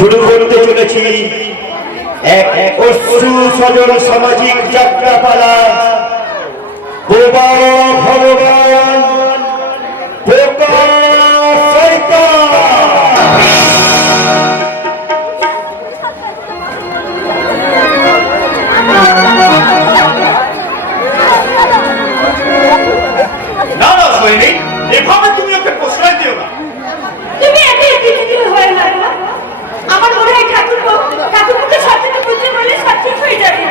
শুরু করতে চলেছি এক অশ্রু সজল সামাজিক যাত্রাপালা। বোবা ভগবান বোকা না না সৈনিক, এভাবে তুমি ওকে প্রশ্রয় দিও না। তুমি এত বিচিত্র হয়ে লাগলো। আমার মনে হয় ঠাকুরকে সবচেয়ে বুঝে বলে সব ঠিক হয়ে যাবে।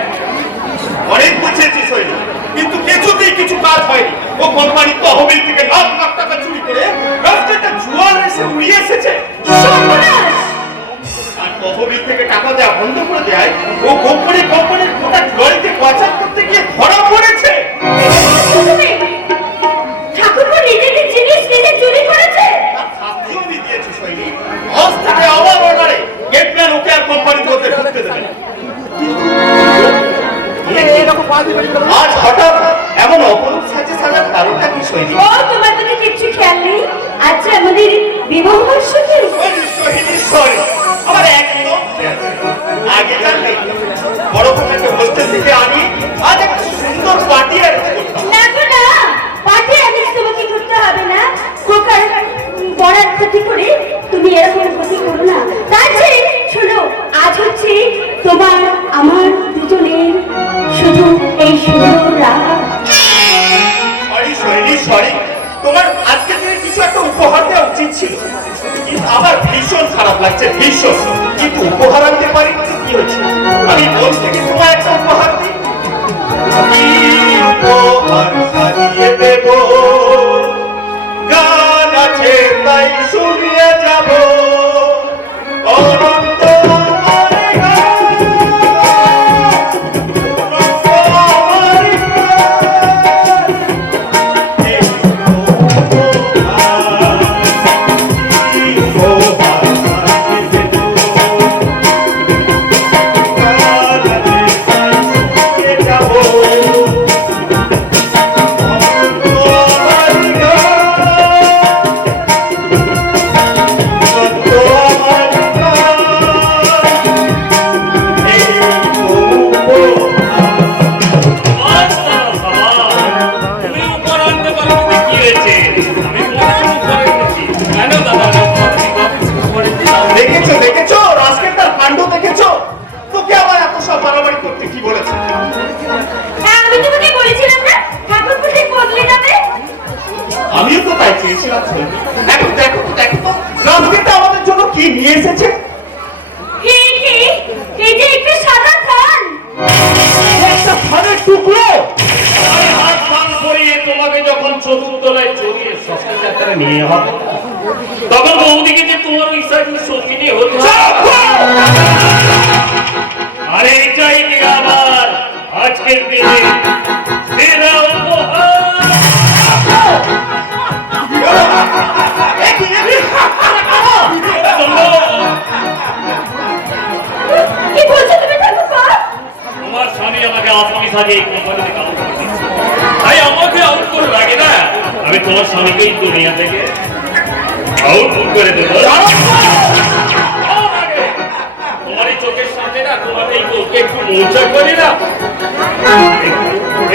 অনেক বুঝেছি সৈনিক, কিন্তু কিছুতেই কিছু কাজ হয়নি। ও কোম্পানির তহবিল থেকে লাখ লাখ টাকা চুরি করে রাস্তাটা জুয়ার এসে উড়িয়ে এসেছে। আর তহবিল থেকে টাকা দেওয়া বন্ধ করে দেয় ও কোম্পানির গোটা লরিতে পাচার করতে গিয়ে ধরা পড়েছে। ঠাকুরপো নিজেদের জিনিস নিজে চুরি করেছে। শাস্তিও দিয়েছে সৈনিক। আজ থেকে আমার অর্ডারে গেটম্যান ওকে আর কোম্পানির মধ্যে ঢুকতে দেবে না। আজ হঠাৎ এমন অপরূপ সাজে সাজার কারণটা কি সৈনিক? ও তোমার তো কিছু খেয়াল নেই। আচ্ছা আমাদের বিবাহ বার্ষিকী। আমার একদম আগে জানলে বড় কোনো একটা হোস্টেল থেকে আনি আজ একটা সুন্দর পার্টি অ্যারেঞ্জ করতাম। না গো না, পার্টি অ্যারেঞ্জ তোমাকে করতে হবে না। কোকার বড়ার ক্ষতি করে তুমি এরকম ক্ষতি করো না। তাই যে শোনো, আজ হচ্ছে তোমার আমার দুজনের শুধু এই সুন্দর রাত। সরি সৈনিক, সরি। তোমার আজকে থেকে কিছু একটা উপহার দেওয়া উচিত ছিল, কিন্তু আমার ভীষণ খারাপ লাগছে, ভীষণ। কিন্তু উপহার আনতে পারি না তো কি হয়েছে? আমি মন থেকে তোমার একটা উপহার দিই। কি উপহার সাজিয়ে দেব, গান আছে তাই শুনিয়ে যাব। অনন্ত আমার গান, অনন্ত আমার গান। এই উপহার, কি উপহার সাজিয়ে দেব, গান আছে তাই শুনিয়ে যাব। দেখেছো দেখেছো রাজকেন্দ্র কাণ্ড দেখেছো? তোকে আবার এত সব বাড়াবাড়ি করতে কি বলেছে? হ্যাঁ, আমি তোমাকে বলেছিলাম না ঠাকুরপো ঠিক বদলে যাবে। আমিও তো তাই চেয়েছিলাম। এখন দেখো তো রাজকেন্দ্র আমাদের জন্য কি নিয়ে এসেছে। কি এই যে একটা সাদা থান। একটা ফানের টুকরো। আমি হাত ভাঙ করিয়ে তোমাকে যখন চতুর্থলায় চড়িয়ে শ্মশান যাত্রা নিয়ে হবে, তখন বৌদিকে যে তোমার ওই সাইডে সঙ্গিনী হতে আর এইটাই কি আবার আজকের দিনে সেরা উপহার। কি বলছো তুমি ঠাকুরপো? তোমার স্বামী আমাকে আসামি সাজিয়ে এই কোম্পানিতে কাজ করে দিচ্ছে, তাই আমাকে আউট করে লাগে না। আমি তোমার স্বামীকেই দুনিয়া থেকে আউট করে দেবো। তোমার এই চোখের সামনে না, তোমার এই বউকে একটু মৌচা করি না,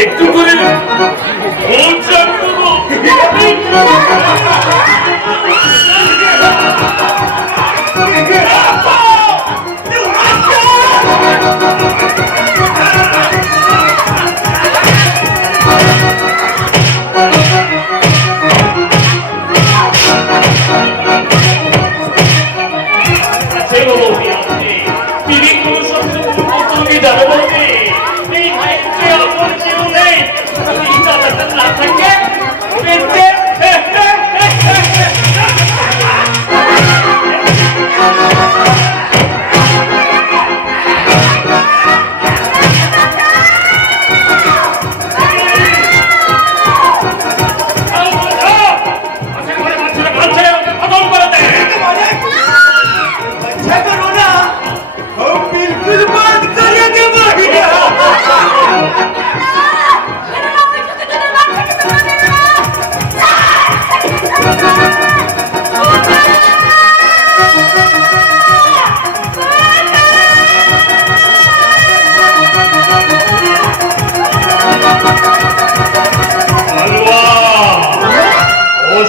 একটু করে মৌচা করবো। না থাকে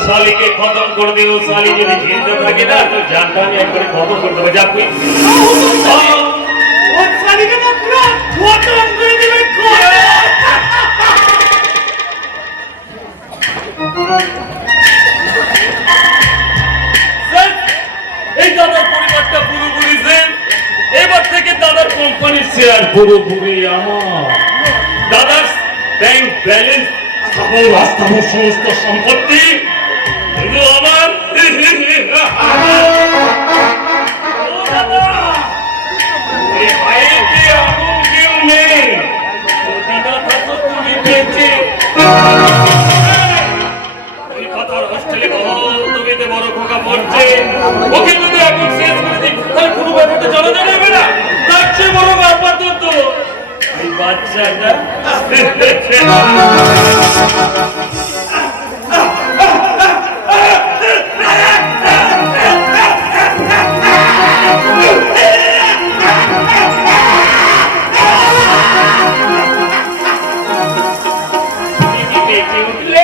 শালিকে খতম করে দেব। শালি যদি জিন্দা থাকে না তো জানটা আমি একবারে খতম করে দেবো। যা তুই ওর শালিকে না পুরো খতম করে দিবে। এই দাদার পরিবারটা পুরোপুরি সেন। এবার থেকে দাদার কোম্পানির শেয়ার পুরোপুরি আমার। দাদার ব্যাংক ব্যালেন্স স্থাবর অস্থাবর সমস্ত সম্পত্তি এগুলো আমার। ও দাদা, এই বাড়িতে এমন কেউ নেই যদি না থাকো তুমি বেঁচে। এই কথার হোস্টেলে তুমি বড় খোকা পড়ছে। ওকে যদি এখন শেষ করে দিই তাহলে কোনো ব্যাপারটা চলে যাবে না। তার চেয়ে বড় আপাতত এই বাচ্চাটা বেঁচে উঠলে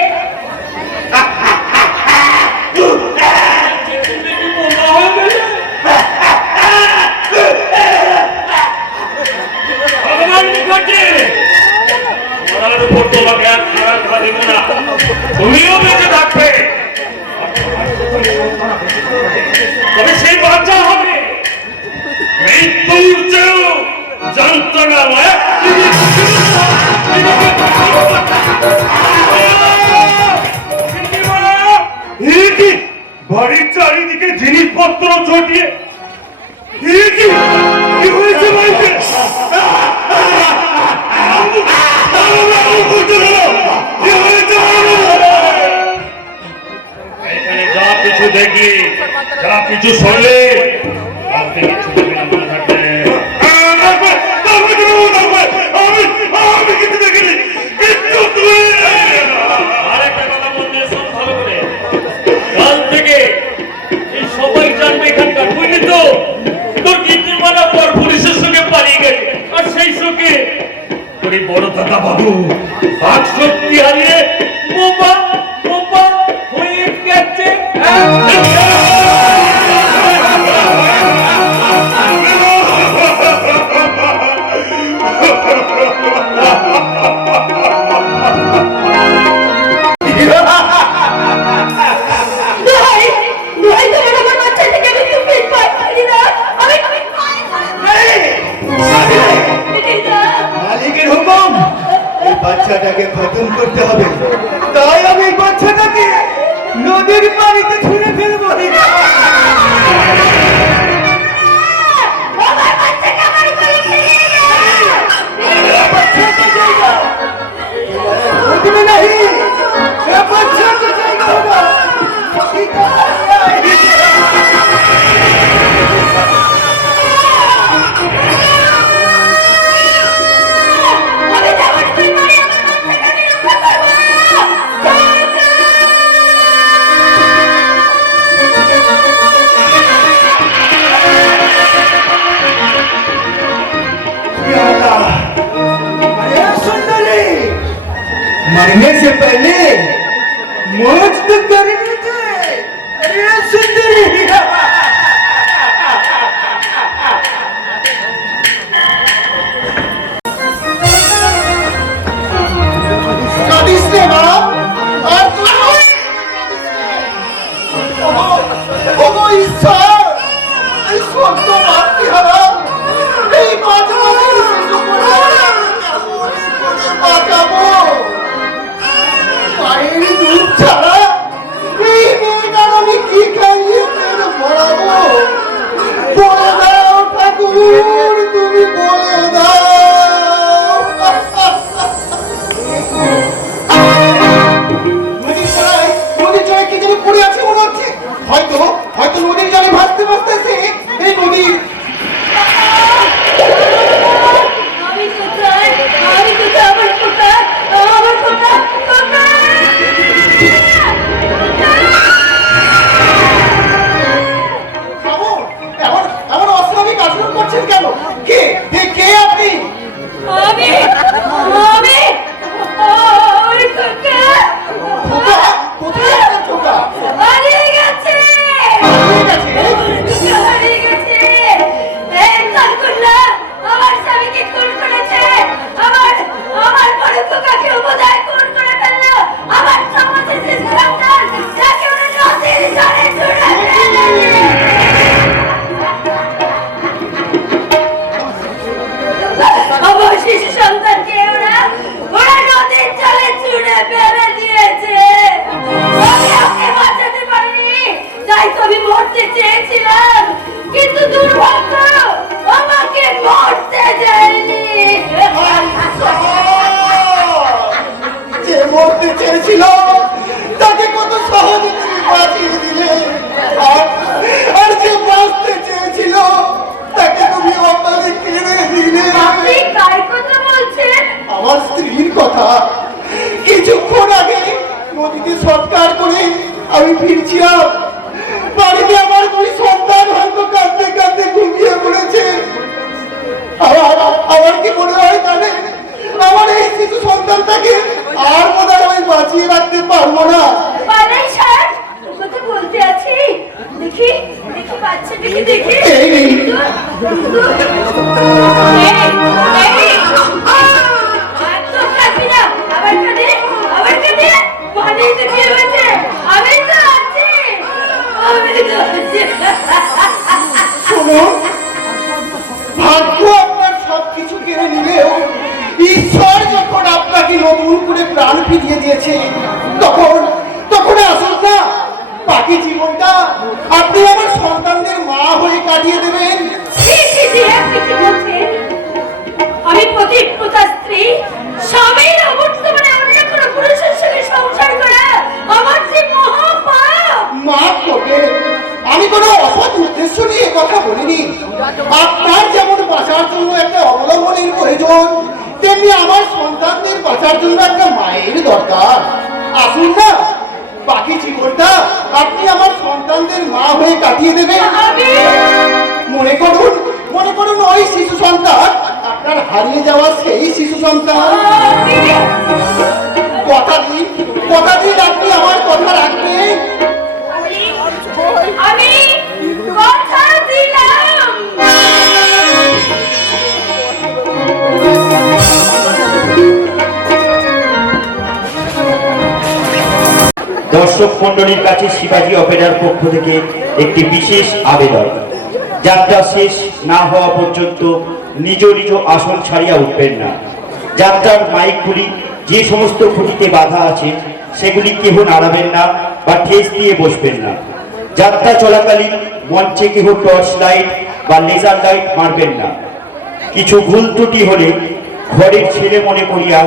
তুমিও বেঁচে থাকবে, তবে সেই বাচ্চা হবে মৃত্যুর চেয়েও যন্ত্রণাময়। বাড়ির চারিদিকে জিনিসপত্র ছড়িয়ে কি হয়েছে বাড়িতে? এখানে যা কিছু দেখলি, যা কিছু শুনলে, কাউকে কিছু দেবে না মনে থাকবে। আমি কিছু দেখিনি। আরেকটা কথা মন দিয়ে শোন ভালো করে। কাল থেকে এই সবাই জানবে এখানকার, বুঝলি তো? তোর কীর্তির মানা পর পুলিশের সঙ্গে পালিয়ে গেছে, আর সেই সঙ্গে তোর এই বড় দাদা বাবু বাক শক্তি হারিয়ে বোবা বোবা হয়ে গেছে। মালিকের হুকুম, এই বাচ্চাটাকে খতম করতে হবে। তাই আমি এই বাচ্চাটাকে নদীর পানিতে ছুঁড়ে ফেলবো। मरने से पहले मौज तो करनी चाहिए। अरे सुंदरी, ছাড়া এই মেয়েটার আমি কি খাইয়ে সহজে তুমি বাঁচিয়ে দিলে। আর যে বাঁচতে চেয়েছিল তাকে তুমি অকালে কেড়ে দিলে। আপনি কার কথা বলছেন? আমার স্ত্রীর কথা। কিছুক্ষণ আগে নদীতে সৎকার করে আমি ফিরছিলাম, বাড়িতে আমার 2 সন্তান হয়তো কাঁদতে কাঁদতে ঘুমিয়ে পড়েছে। আমার কি মনে হয় জানেন, আমার এই শিশু সন্তানটাকে আর মনে হয় আমি বাঁচিয়ে রাখতে পারবো না। পালাই স্যার, কথা বলতে আছি। দেখি দেখি বাচ্চাটাকে দেখি। এই, এই। আর তো কাঁদবি না, আবার কাঁদে, আবার কাঁদে। মানে তো কি হয়েছে? আমি তো আছি, আমি তো আছি। শোনো, ভাগ্য আপনার সবকিছু কেড়ে নিলেও ঈশ্বর যখন আপনাকে নতুন করে প্রাণ ফিরিয়ে দিয়েছে, তখন তখন আসল না বাকি জীবনটা আপনি আমার সন্তানদের মা হয়ে কাটিয়ে দেবেন। ছি, ছি, ছি, আপনি কি বলছেন? আমি প্রতিজ্ঞতা স্ত্রী, স্বামীর অবর্তমানে অন্য কোনো পুরুষের সঙ্গে সংসার করা আমার যে মহাপাপ। মাফ করবে, আমি কোনো অসৎ উদ্দেশ্য নিয়ে কথা বলিনি। আপনার যেমন বাঁচার জন্য একটা অবলম্বনের প্রয়োজন, তেমনি আমার সন্তানদের বাঁচার জন্য একটা মায়ের দরকার। আসুন না বাকি জীবনটা আপনি আমার সন্তানদের মা হয়ে কাটিয়ে দেবেন। মনে করুন ওই শিশু সন্তান আপনার হারিয়ে যাওয়া সেই শিশু সন্তান। কথা দিন আপনি আমার কথা রাখবেন। আমি কথা দিলাম। দর্শক মন্ডলীর কাছে শিবাজি অপেরার পক্ষ থেকে একটি বিশেষ আবেদন। যাত্রা শেষ না হওয়া পর্যন্ত নিজ নিজ আসন ছাড়িয়া উঠবেন না। যাত্রার মাইকগুলি যে সমস্ত খুঁটিতে বাধা আছে সেগুলি কেহ নাড়াবেন না বা ঠেস দিয়ে বসবেন না। যাত্রা চলাকালীন মঞ্চে কেহ টর্চ লাইট বা লেজার লাইট মারবেন না। কিছু ভুল ত্রুটি হলে ঘরের ছেলে মনে করিয়া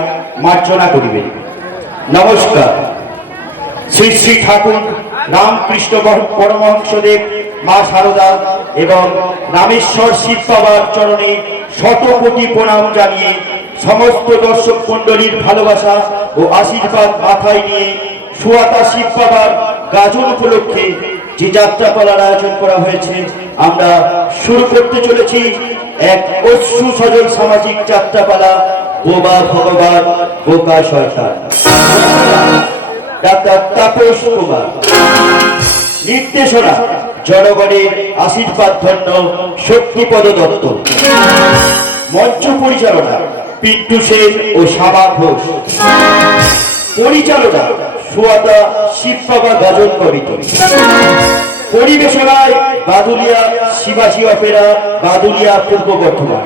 মার্জনা করিবেন। নমস্কার। শ্রী শ্রী ঠাকুর রামকৃষ্ণ পরমহংসদেব, মা শারদা এবং রামেশ্বর শিব বাবার চরণে শত কোটি প্রণাম জানিয়ে সমস্ত দর্শক মন্ডলীর ভালোবাসা ও আশীর্বাদ মাথায় নিয়ে সুয়াতা শিব বাবার গাজন উপলক্ষে যে যাত্রাপালার আয়োজন করা হয়েছে, আমরা শুরু করতে চলেছি এক অশ্রু সজল সামাজিক যাত্রাপালা, বোবা ভগবান বোকা সরকার। ডাক্তার তাপস কুমার। নির্দেশনা জনগণের আশীর্বাদ ধন্য শক্তিপদ দত্ত। মঞ্চ পরিচালনা পিন্টু সেন ও শামা ঘোষ। পরিচালনা সুয়াতা শিব বাবা গাজন কমিটি। পরিবেশনায় বাদুলিয়া শিবাজি অপেরা, বাদুলিয়া, পূর্ব বর্ধমান।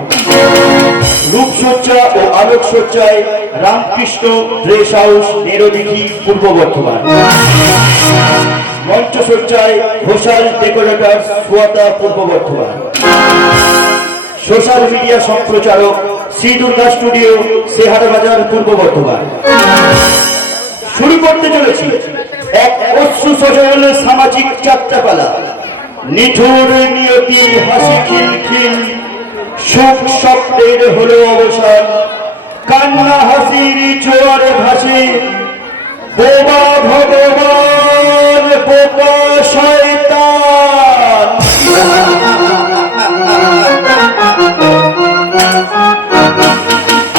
রূপসজ্জা ও আলোকসজ্জায় রামকৃষ্ণ ড্রেস হাউস, নেরোদিঘি, পূর্ব বর্ধমান। মঞ্চসজ্জায় ঘোষাল ডেকোরেটর, সুয়াতা, পূর্ব বর্ধমান। সোশ্যাল মিডিয়া সম্প্রচারক শ্রী দুর্গা স্টুডিও, সেহারা বাজার, পূর্ব বর্ধমান। শুরু করতে চলেছি এক অশ্রু সজল সামাজিক যাত্রাপালা। নিঠুর নিয়তি হাসি খিলখিল, সুখ স্বপ্নের হলো অবসান, কান্না হাসির জোয়ারে ভাসে, বোবা ভগবান বোকা শয়তান।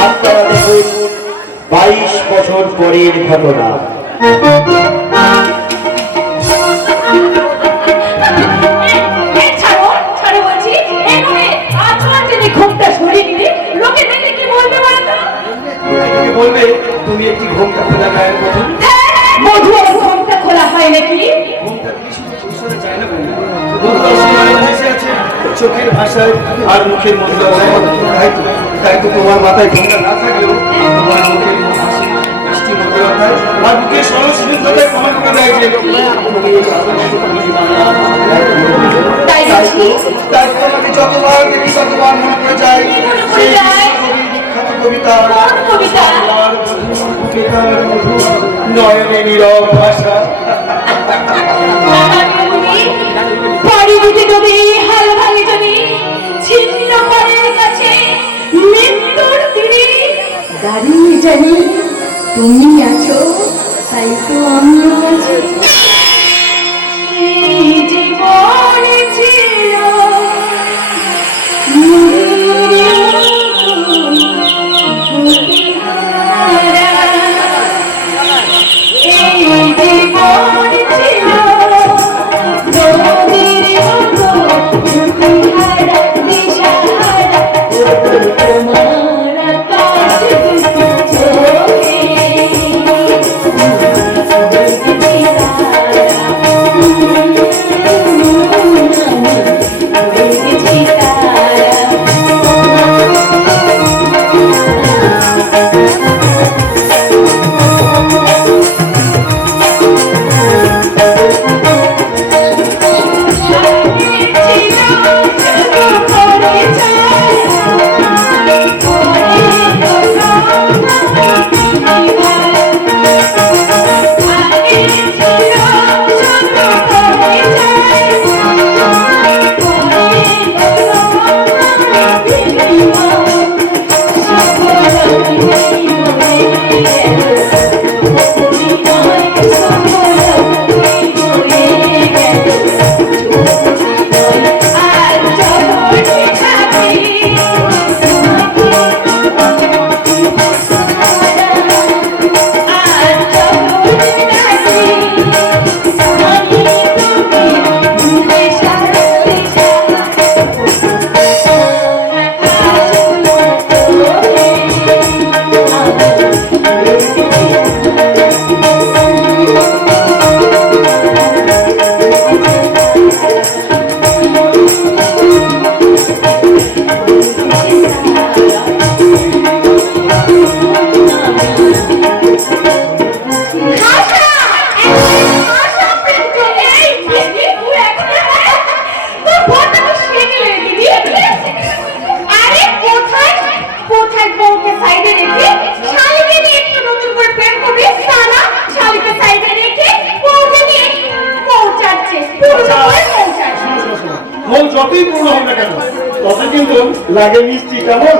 আপনারা দেখুন 22 বছর পরের ঘটনা। বলবে তুমি একটি ঘোমটা খোলা গায়ের কথা। মধু আর ঘোমটা খোলা হয় নাকি? ঘোমটা কি শুধু পুরুষরা চায় না? ভেসে আছে চোখের ভাষায় আর মুখের মধ্যে। তাই তো তোমার মাথায় ঘোমটা না থাকলেও তোমার মুখের হাসি মিষ্টি মধুরতায় আর মুখের সরল স্নিগ্ধতায় প্রমাণ করে দেয় যে তাই তোমাকে যতবার দেখি ততবার মনে পড়ে যায় সেই বিখ্যাত কবিতা নয়নে নীরব ভাষা। জানি তুমি আছো, তাই তো আমিও আছি। এই জীবন ছিল যতই পূর্ণ হবে না কেন তত কিন্তু লাগে মিষ্টি, কেমন?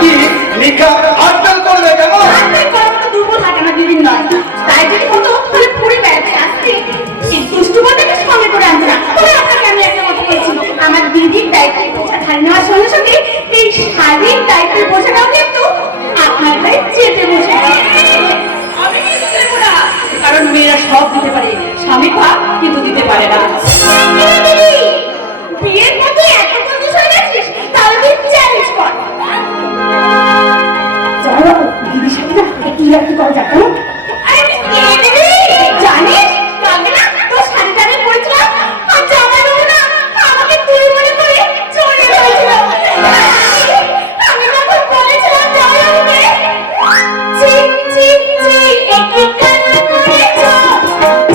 দিদি লিখা আটকাল করবে কেমন? দুর্বল থাকে না দিদির নয়, তাই যদি হতো তাহলে পুরী বেড়াতে আসতে দুষ্টু বাচ্চাকে সঙ্গে করে আনতে না। তবে আপনাকে আমি একটা কথা বলছি, আমার দিদির দায়িত্বের বোঝা ধার নেওয়ার সঙ্গে সঙ্গে এই শারীরিক দায়িত্বের বোঝাটাও কিন্তু আপনার ঘরে চেপে বসে। আমি কিন্তু দেবো না, কারণ মেয়েরা সব দিতে পারে, স্বামী ভাব কিন্তু দিতে পারে না। বিয়ের মধ্যে এত কিছু হয়ে গেছিস, তাহলে তুই চ্যালেঞ্জ কর। চলো দিদির সাথে না একটু একটু করা যাক। জানিস কালকে না তোর শাড়ি টাড়ি পরেছিলাম আর জামা না আমাকে তুই মনে করে চলে গেছিল। আমি তখন বলেছিলাম যাই হবে চি চি চি একই কান্না করেছো,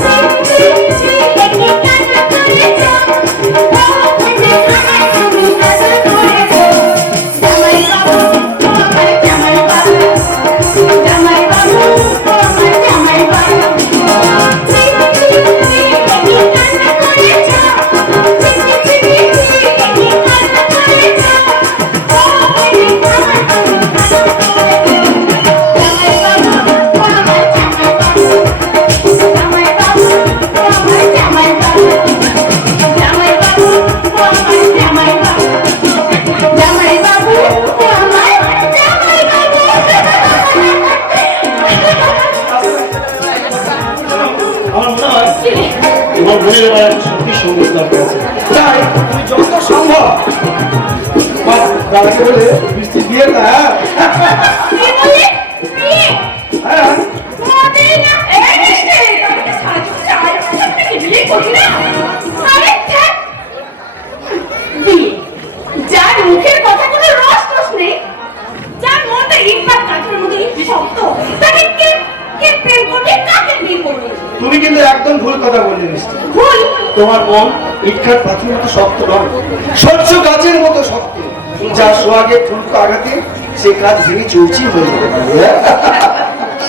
চি চি চি একই কান্না করেছো, যত সম্ভব বলে মিষ্টি দিয়ে না। যার মুখের কথা কোনো রস রস নেই, যার মনটা ইটপাট কাঠের মতো শক্ত, তাকে কে কে প্রেম করবে, কাকে বিয়ে করবে? তুমি কিন্তু একদম ভুল কথা বললে মিষ্টি। ভুল? তোমার মন ইটখাট পাথরের মতো শক্ত নয়, স্বচ্ছ গাছের মতো শক্ত, যা সোহাগে ঠুনকো আঘাতে সে কাজ ভেঙে চৌচির হয়ে যাবে।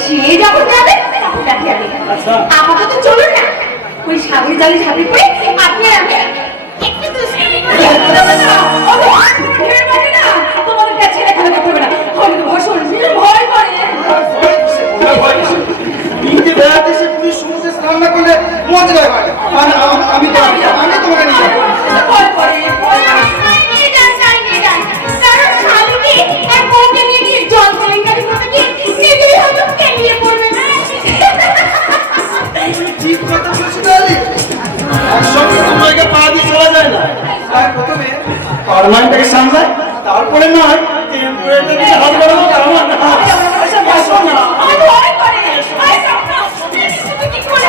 সে যখন যাবে তখন দেখা যাবে। আপাতত চলুন না ওই সাগর জালে ঝাঁপিয়ে পড়ে আজকে আমি একটু দুষ্কর্ম করে তোমাদের কাছে ছেড়ে খেলা করতে হবে না। হয়তো ভীষণ ভয় করে। নিজে বেড়াতে এসে পুলিশ সমুদ্রে স্নান না করলে মজা হয় না। আমি তোমাকে নিয়ে যাবো। ভয় করে। নিয়ে যান। কারণ স্বামীকে আর বউকে নিয়ে গিয়ে জল কেলেঙ্কারি করতে গিয়ে নিজেই হয়তো কেলিয়ে পড়বে না। ঠিক কথা বলছি তাহলে একসঙ্গে তোমাকে পা দিয়ে চলা যায় না। তাই প্রথমে পারমানেন্টটাকে সামলায়, তারপরে না হয় টেম্পারেচারকে হাত বাড়াবো। আমার না আসো না। আমার ভয় করে। কি করে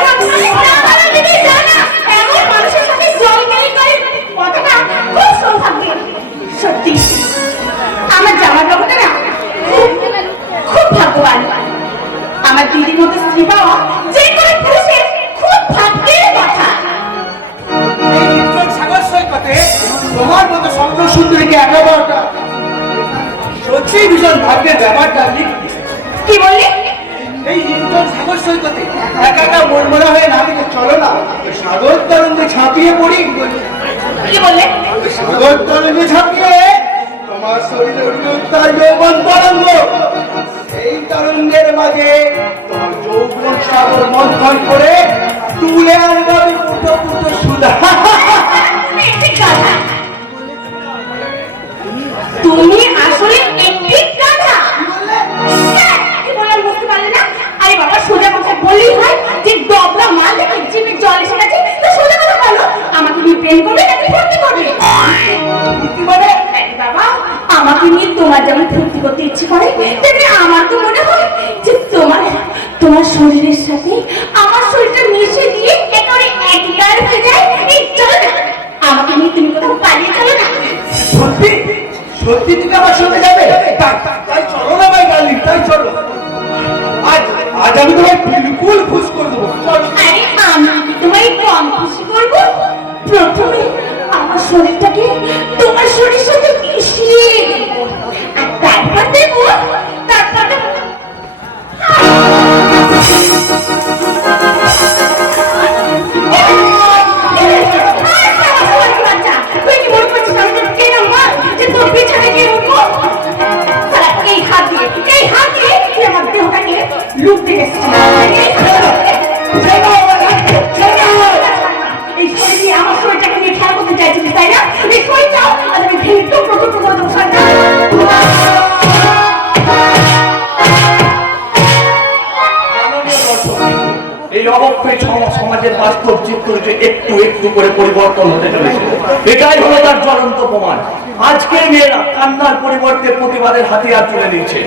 আমার দিদি জানা এমন মানুষের সাথে জল কেলেঙ্কারি কথাটা খুব সৌভাগ্য। সত্যি আমার জামার বাবুটা না খুব ভাগ্যবান। আমার দিদির মতো স্ত্রী পাওয়া যে কোনো পুরুষের খুব ভাগ্যের কথা। এই নির্জন সাগর সৈকতে তোমার মতো স্বপ্ন সুন্দরীকে একাবারটা সত্যি ভীষণ ভাগ্যের ব্যাপারটা। কি বললি? এই নির্জন সাগর সৈকতে একা একা মনমরা হয়ে না দিকে চলো না, সাগর তরঙ্গে ঝাঁপিয়ে পড়ি। কি বললে? সাগর তরঙ্গে ঝাঁপিয়ে তোমার শরীরে উঠবে উত্তাল যৌবন তরঙ্গ। এই তরঙ্গের মাঝে তোমার যৌবন সাগর মন্থন করে তুলে আনবে পুটো পুটো সুধা। তুমি একটি গাধা। তুমি আসলে একটি গাধা। হ্যাঁ, কি বললাম বুঝতে পারলে না? আরে বাবা সোজা কথা বললেই হয় যে ডবলা মাল থেকে জিভে জল এসে গেছে, তো সোজা কথা বলো আমাকে নিয়ে প্রেম করবে নাকি ফুর্তি করবে? ফুর্তি করে বাবা, আমাকে নিয়ে তোমার যেমন ফুর্তি করতে ইচ্ছে করে তেমনি আমার তো মনে হয় যে তোমার শরীরের সাথে আমার শরীরটা মিশে দিয়ে একেবারে একগার হয়ে যায়। এই চলো না, আমাকে নিয়ে তুমি কোথাও পালিয়ে চলো না। সত্যি সত্যি তুমি আমার সঙ্গে যাবে? তাই চলো না ভাই ডার্লিং, তাই চলো। আজ আমি তোমায় বিলকুল খুশ করে দেবো। আরে আমি কি তোমায় কম খুশি করবো? প্রথমে আমার শরীরটাকে তোমার শরীরের সাথে মিশিয়ে দেবো, আর তারপর দেবো লুকতে গেছে। এই শরীর নিয়ে আমার শরীরটাকে নিয়ে খেলা করতে চাইছিস তাই না? এই শরীরটাও আজ আমি ভেঙে টুকরো টুকরো করে দেবো। এই অবক্ষয় সমাজের বাস্তব চিত্রকে একটু একটু করে পরিবর্তন হতে চলেছে। এটাই হলো তার জ্বলন্ত প্রমাণ। আজকে মেয়েরা কান্নার পরিবর্তে প্রতিবাদের হাতিয়ার তুলে নিচ্ছে।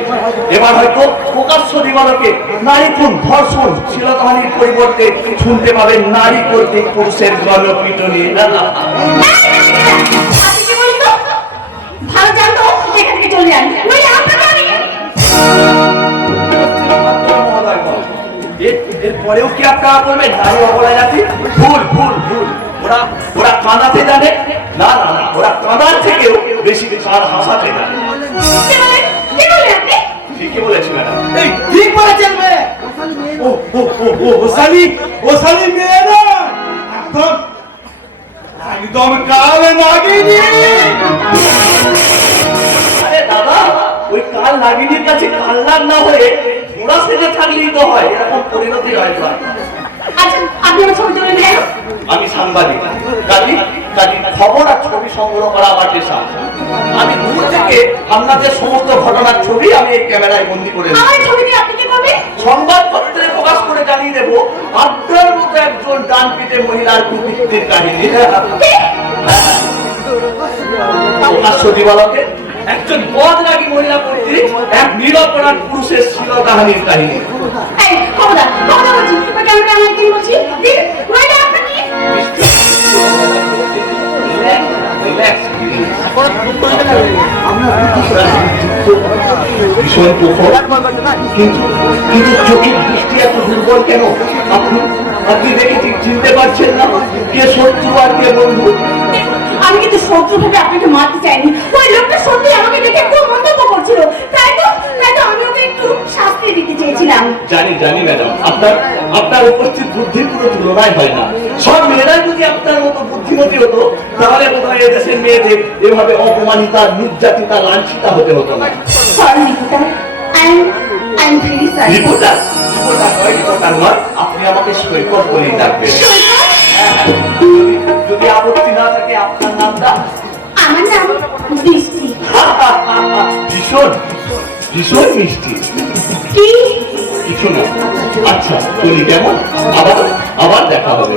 এবার হয়তো প্রকাশ্য দিবালোকে নারী খুন, ধর্ষণ, শ্লীলতাহানির পরিবর্তে শুনতে পাবেন নারী কর্তৃক পুরুষের গণপিটুনি। ভালো জানতো এখান থেকে চলে যান, নইলে আপনাকে আমি এরপরেও কি আপনারা বলবেন নারী অবলা জাতি? ভুল ভুল ভুল। ওরা কাঁদাতে জানে না, ওরা কাঁদার থেকেও বেশি কার হাসাতে জানে। ঠিকই বলেছি ম্যাডাম। এই ঠিক বলেছেন মেয়ে। ও সালি মেয়ে না, একদম কাল নাগিনী। আরে দাদা, ওই কাল নাগিনীর কাছে কাল্লার না হয়ে ঘোড়া সেজে থাকলেই তো হয়, এরকম পরিণতি হয় না। আচ্ছা আপনি আমার ছবি তুলে নেন। আমি সাংবাদিক, কাজী খবর আর ছবি সংগ্রহ করা আমার পেশা। আমি দূর থেকে আপনাদের সমস্ত ঘটনার ছবি আমি এই ক্যামেরায় বন্দী করে দিই। আমার ছবি নিয়ে আপনি কি করবেন? সংবাদপত্রে প্রকাশ করে জানিয়ে দেব আপনার মতো একজন ডান পিঠে মহিলার কুকীর্তির কাহিনী। প্রকাশ্য দিবালোকে একজন বদরাগী মহিলা কর্তৃক এক নিরপরাধ পুরুষের শ্লীলতাহানির কাহিনী। এই খবরদার বলছি, ওটা আমি কি বলছি? নইলে আপনাকে ভীষণ প্রখর, কিন্তু চোখের দৃষ্টি এত দুর্বল কেন? আপনি দেখে ঠিক চিনতে পারছেন না কে শত্রু আর কে বন্ধু? আমি কিন্তু শত্রু ভেবে আপনাকে মারতে চাইনি। ওই লোকটা সত্যি আমাকে দেখে খুব মন্তব্য করছিল, তাই তো আমি ওকে একটু শাস্তি দিতে চেয়েছিলাম। জানি ম্যাডাম, আপনার উপস্থিত বুদ্ধির কোনো তুলনায় হয় না। সব মেয়েরাই যদি আপনার মতো বুদ্ধি বুদ্ধিমতী হতো তাহলে বোধহয় এদেশের মেয়েদের এভাবে অপমানিতা, নির্যাতিতা, লাঞ্ছিতা হতে হতো না। Sorry Nikita, I'm very sorry. Reporter নয়, আপনি আমাকে সৈকত বলেই ডাকবেন। যদি আপত্তি না থাকে আপনার নামটা? আমার নাম বৃষ্টি। ভীষণ ভীষণ মিষ্টি। কি? কিছু না। আচ্ছা তুমি কেমন? আবার দেখা হবে।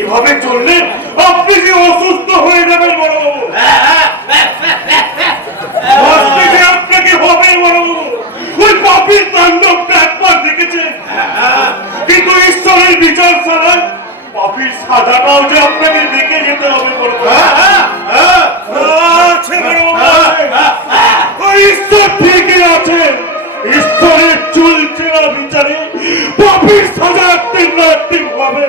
এভাবে চললে আপনি কি অসুস্থ হয়ে যাবেন বড়বাবু? আপনাকে হবে বড়বাবু। ওই পাপীর তাণ্ডবটা একবার দেখেছেন, কিন্তু ঈশ্বরের বিচার ছাড়াই পাপীর সাজাটাও যে আপনাকে দেখে যেতে হবে ঈশ্বর ঠিকই আছেন। ঈশ্বরের চুল চেরা বিচারে পাপীর সাজা একদিন না একদিন হবে।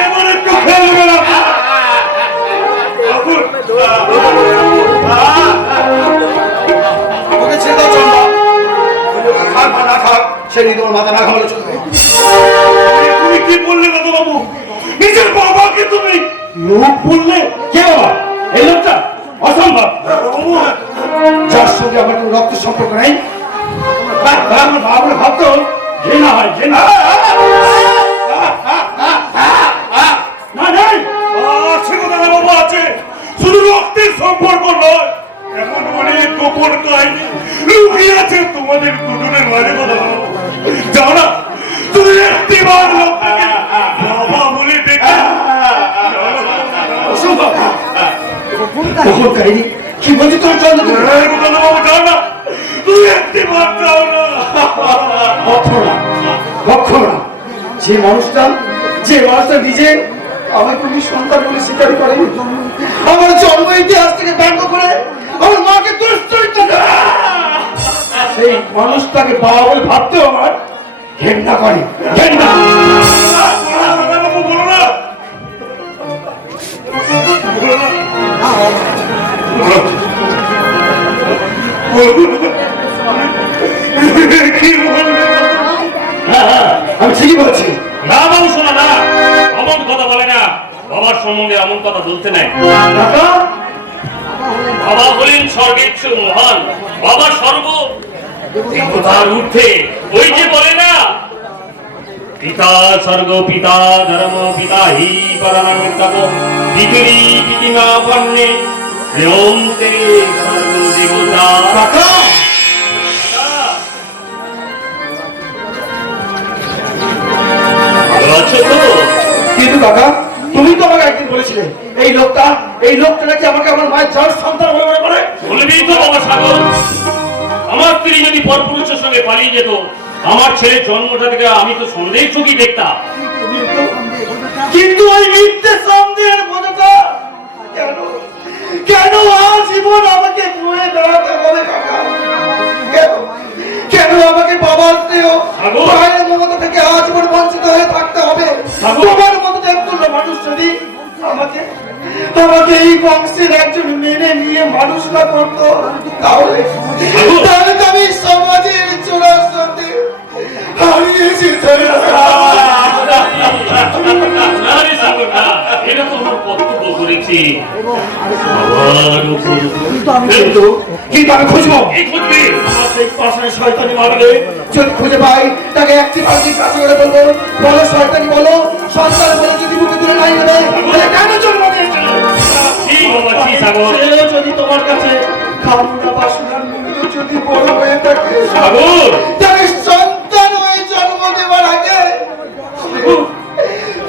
এবার একটু খেলবেন ওকে ছেড়ে দাও চম্পা, থাক বা না থাক সেটি তোমার মাথা না ঘামালে চলবে। তুমি কি বললে দাদা বাবু? নিজের বাবাকে তুমি লোক বললে? কে বাবা? এই লোকটা অসম্ভব। যার সঙ্গে আমার কোনো রক্ত সম্পর্ক নেই, আমার বাবুর ভাবতো ঘৃণা হয়, ঘৃণা। না নাই আছে গো দাদা বাবু, আছে। শুধু রক্তের সম্পর্ক নয়, এমন অনেক গোপন কাহিনী লুকিয়ে আছে তোমাদের দুজনের মাঝে। কথা জানো না, তুমি একটিবার লোকটাকে বাবা বলে ডেকে গোপন কাহিনী কি বলছি তোর চন্দ্র? দাদা বাবু যাও না, তুমি একটিবার যাও না। লক্ষণা যে মানুষটা নিজে আমার তুমি সন্তান বলে স্বীকার করেনি, আমার জন্ম ইতিহাস থেকে ব্যঙ্গ করে আমার মাকে দুশ্চরিত্র করে, সেই মানুষটাকে বাবা বলে ভাবতেও আমার ঘেন্না করে। ঘেন্না বলো না, কি বলবে? আমি ঠিকই বলছি। না বাবু শোনা না, এমন কথা বলে না। বাবার সম্বন্ধে এমন কথা বলতে নাই। বাবা হলেন স্বর্গের চেয়ে মহান। বাবা সর্ব দেবতার ঊর্ধ্বে। ওই যে বলে না, পিতা স্বর্গ পিতা ধর্ম পিতা হি পরমাত্মা পৃথিবী পিতিমা পন্নে অন্তে স্বর্গ দেবতা। কিন্তু কাকা তুমি তো আমাকে একদিন বলেছিলে এই লোকটা নাকি আমাকে আমার মায়ের যার সন্তান বলে মনে করে। বলবি তো বাবা সাগর, আমার স্ত্রী যদি পরপুরুষের সঙ্গে পালিয়ে যেত, আমার ছেলের জন্মটা থেকে আমি তো সন্দেহ চোখই দেখতাম। কিন্তু ওই মিথ্যে সন্দেহের বোঝাটা কেন আজীবন আমাকে বয়ে বেড়াতে হবে কাকা? কেন আমাকে বাবার স্নেহ মায়ের মমতা থেকে আজীবন বঞ্চিত হয়ে থাকতে হবে? তোমার মতো একজন মানুষ যদি আমাকে এই বংশের একজন মেনে নিয়ে মানুষ না করতো, তাহলে তো আমি সমাজের চোরা সত্যি হারিয়ে যেতে। এটা তো আমার কর্তব্য করেছি। কিন্তু আমি খুঁজবো। এই খুঁজবি আমার সেই পাশে শয়তানি মারলে যদি খুঁজে পাই তাকে একটি পার্টির কাছে করে বলবো, বলো শয়তানি বলো, সন্তান বলে যদি মুখে তুলে নাই দেবে তাহলে কেন জন্ম দিয়েছে? ঠিক বাবা ঠিক সাগর সেও যদি তোমার কাছে কামনা বাসনার মূল্য যদি বড় হয়ে থাকে, সাগর তাকে সন্তান হয়ে জন্ম দেওয়ার আগে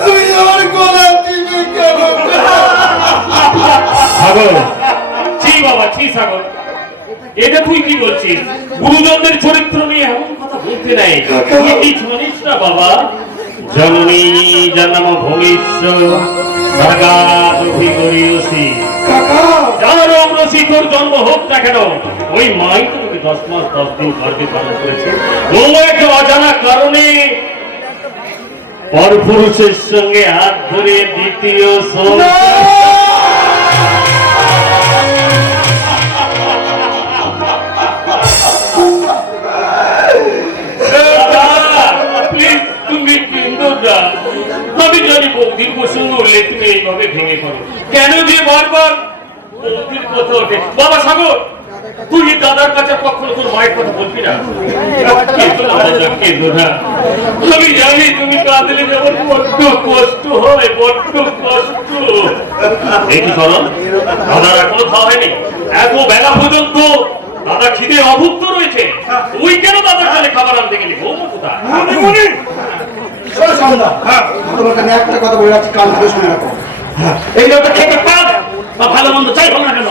তুমি আমার গলা টিপে কেন? সাগর ঠিক বাবা ঠিক সাগর এটা তুই কি বলছিস? গুরুজনদের চরিত্র নিয়ে এমন কথা বলতে নাই। তুই কি জানিস না বাবা, জননী জন্ম ভবিষ্য সর্গাদ অভিগরিয়সি, কাকা যার অমরসি তোর জন্ম হোক না কেন, ওই মাই তোকে 10 মাস 10 দিন গর্ভে ধারণ করেছে। ও একটা অজানা কারণে পরপুরুষের সঙ্গে হাত ধরে দ্বিতীয় তুমি কিন্তু আমি জানি বৌদির প্রসঙ্গ উঠলে তুমি এইভাবে ভেঙে পড়ো কেন, যে বারবার বৌদির কথা ওঠে। বাবা সাগর তুই দাদার কাছে কখনো তোর মায়ের কথা বলবি না। আমি জানি তুমি কাঁদলে যেমন বড্ড কষ্ট হয়, বড্ড কষ্ট। এই কি করো, দাদার এখনো খাওয়া হয়নি, এত বেলা পর্যন্ত দাদা খিদে অভুক্ত রয়েছে, তুই কেন দাদার কাছে খাবার আনতে গেলি? বৌমা কোথায়? শোনো সন্ধ্যা, তোমার কাছে একটা কথা বলে রাখছি, কান ধরে শুনে রাখো। এই লোকটা খেতে পাক বা ভালো মন্দ চাই না কেন,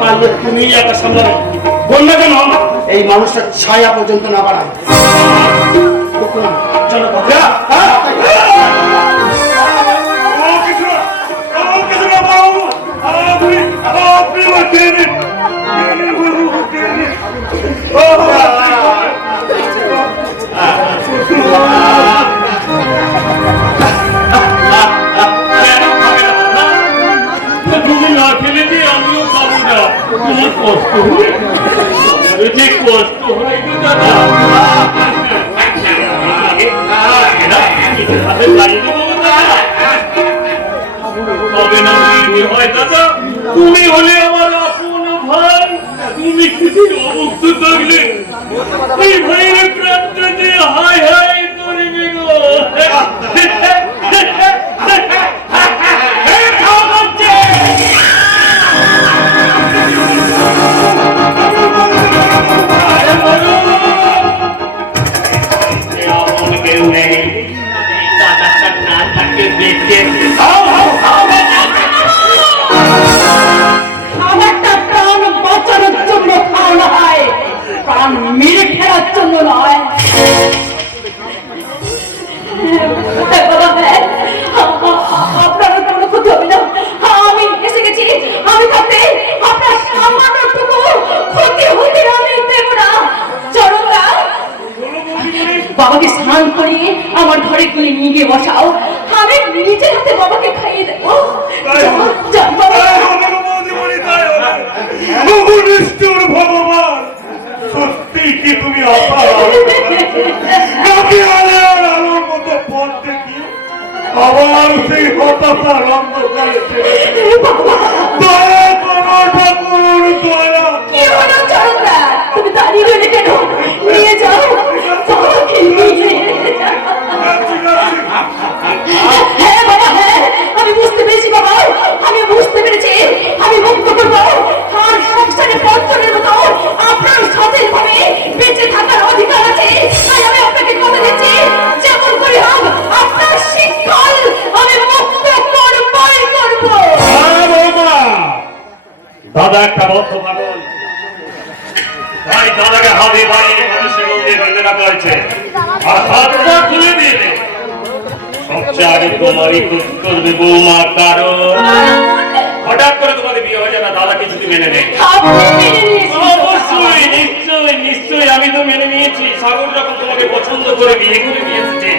পারলে তুমি একটা সামলাবে বল না কেন? এই মানুষটা ছায়া পর্যন্ত না বাড়ায়। চলো কথা তুমি না খেলে দিয়ে আমিও খাবো না, তোমার কষ্ট হবে, যে কষ্ট হয় গো দাদা। তুমি হলে আমার আপন ভাই, তুমি কিছু অবুক্ত থাকলে এই ভাইয়ের প্রান্ততে হাই হাই করবে গো। কেউ নেই দাদাটা না থাকে দেখে খাবারটা প্রাণ বাঁচানোর জন্য খাওয়ানো হয়, প্রাণ মেরে ফেলার জন্য নয়। আপনার কোনো ক্ষতি হবে না, আমি এসে গেছি। আমি থাকতে আপনার সামান্যটুকু ক্ষতি হতে আমি দেব না। চরণরা বাবাকে স্নান করিয়ে আমার ঘরে গিয়ে নিয়ে গিয়ে বসাও, আমি নিজের হাতে বাবাকে খাইয়ে দেবো। যান বাবা। ভগবান সত্যি কি তুমি আলোর মতো পথ দেখি আবার সেই হতাশার অন্ধকারে দয়া করো ঠাকুর দয়া। কি হলো চরণরা, তুমি দাঁড়িয়ে রইলে কেন? নিয়ে যাও বাবাকে, নিয়ে যাও। হ্যাঁ বাবা, হ্যাঁ আমি বুঝতে পেরেছি বাবা, আমি বুঝতে পেরেছি। আমি মুক্ত করবো আর সংসারে পত্তনের মতো আপনার সতেজ ভাবে বেঁচে থাকার অধিকার আছে। তাই আমি আপনাকে কথা দিচ্ছি, যেমন করে হোক আপনার শিক্ষণ আমি মুক্ত করবই করবো। দাদা একটা বদ্ধ পাগল, তাই দাদাকে হাতে বাড়িয়ে মানুষের মধ্যে বেঁধে রাখা হয়েছে আর হাতটা খুলে দিয়ে সবচেয়ে আগে তোমারই ক্ষতি করবে বৌমা, কারণ হঠাৎ করে তোমাদের বিয়ে হয়ে যাবে, দাদা কিছুটি মেনে নেই। অবশ্যই নিশ্চয়ই নিশ্চয়ই আমি তো মেনে নিয়েছি। সাগর যখন তোমাকে পছন্দ করে বিয়ে করে নিয়ে এসেছে,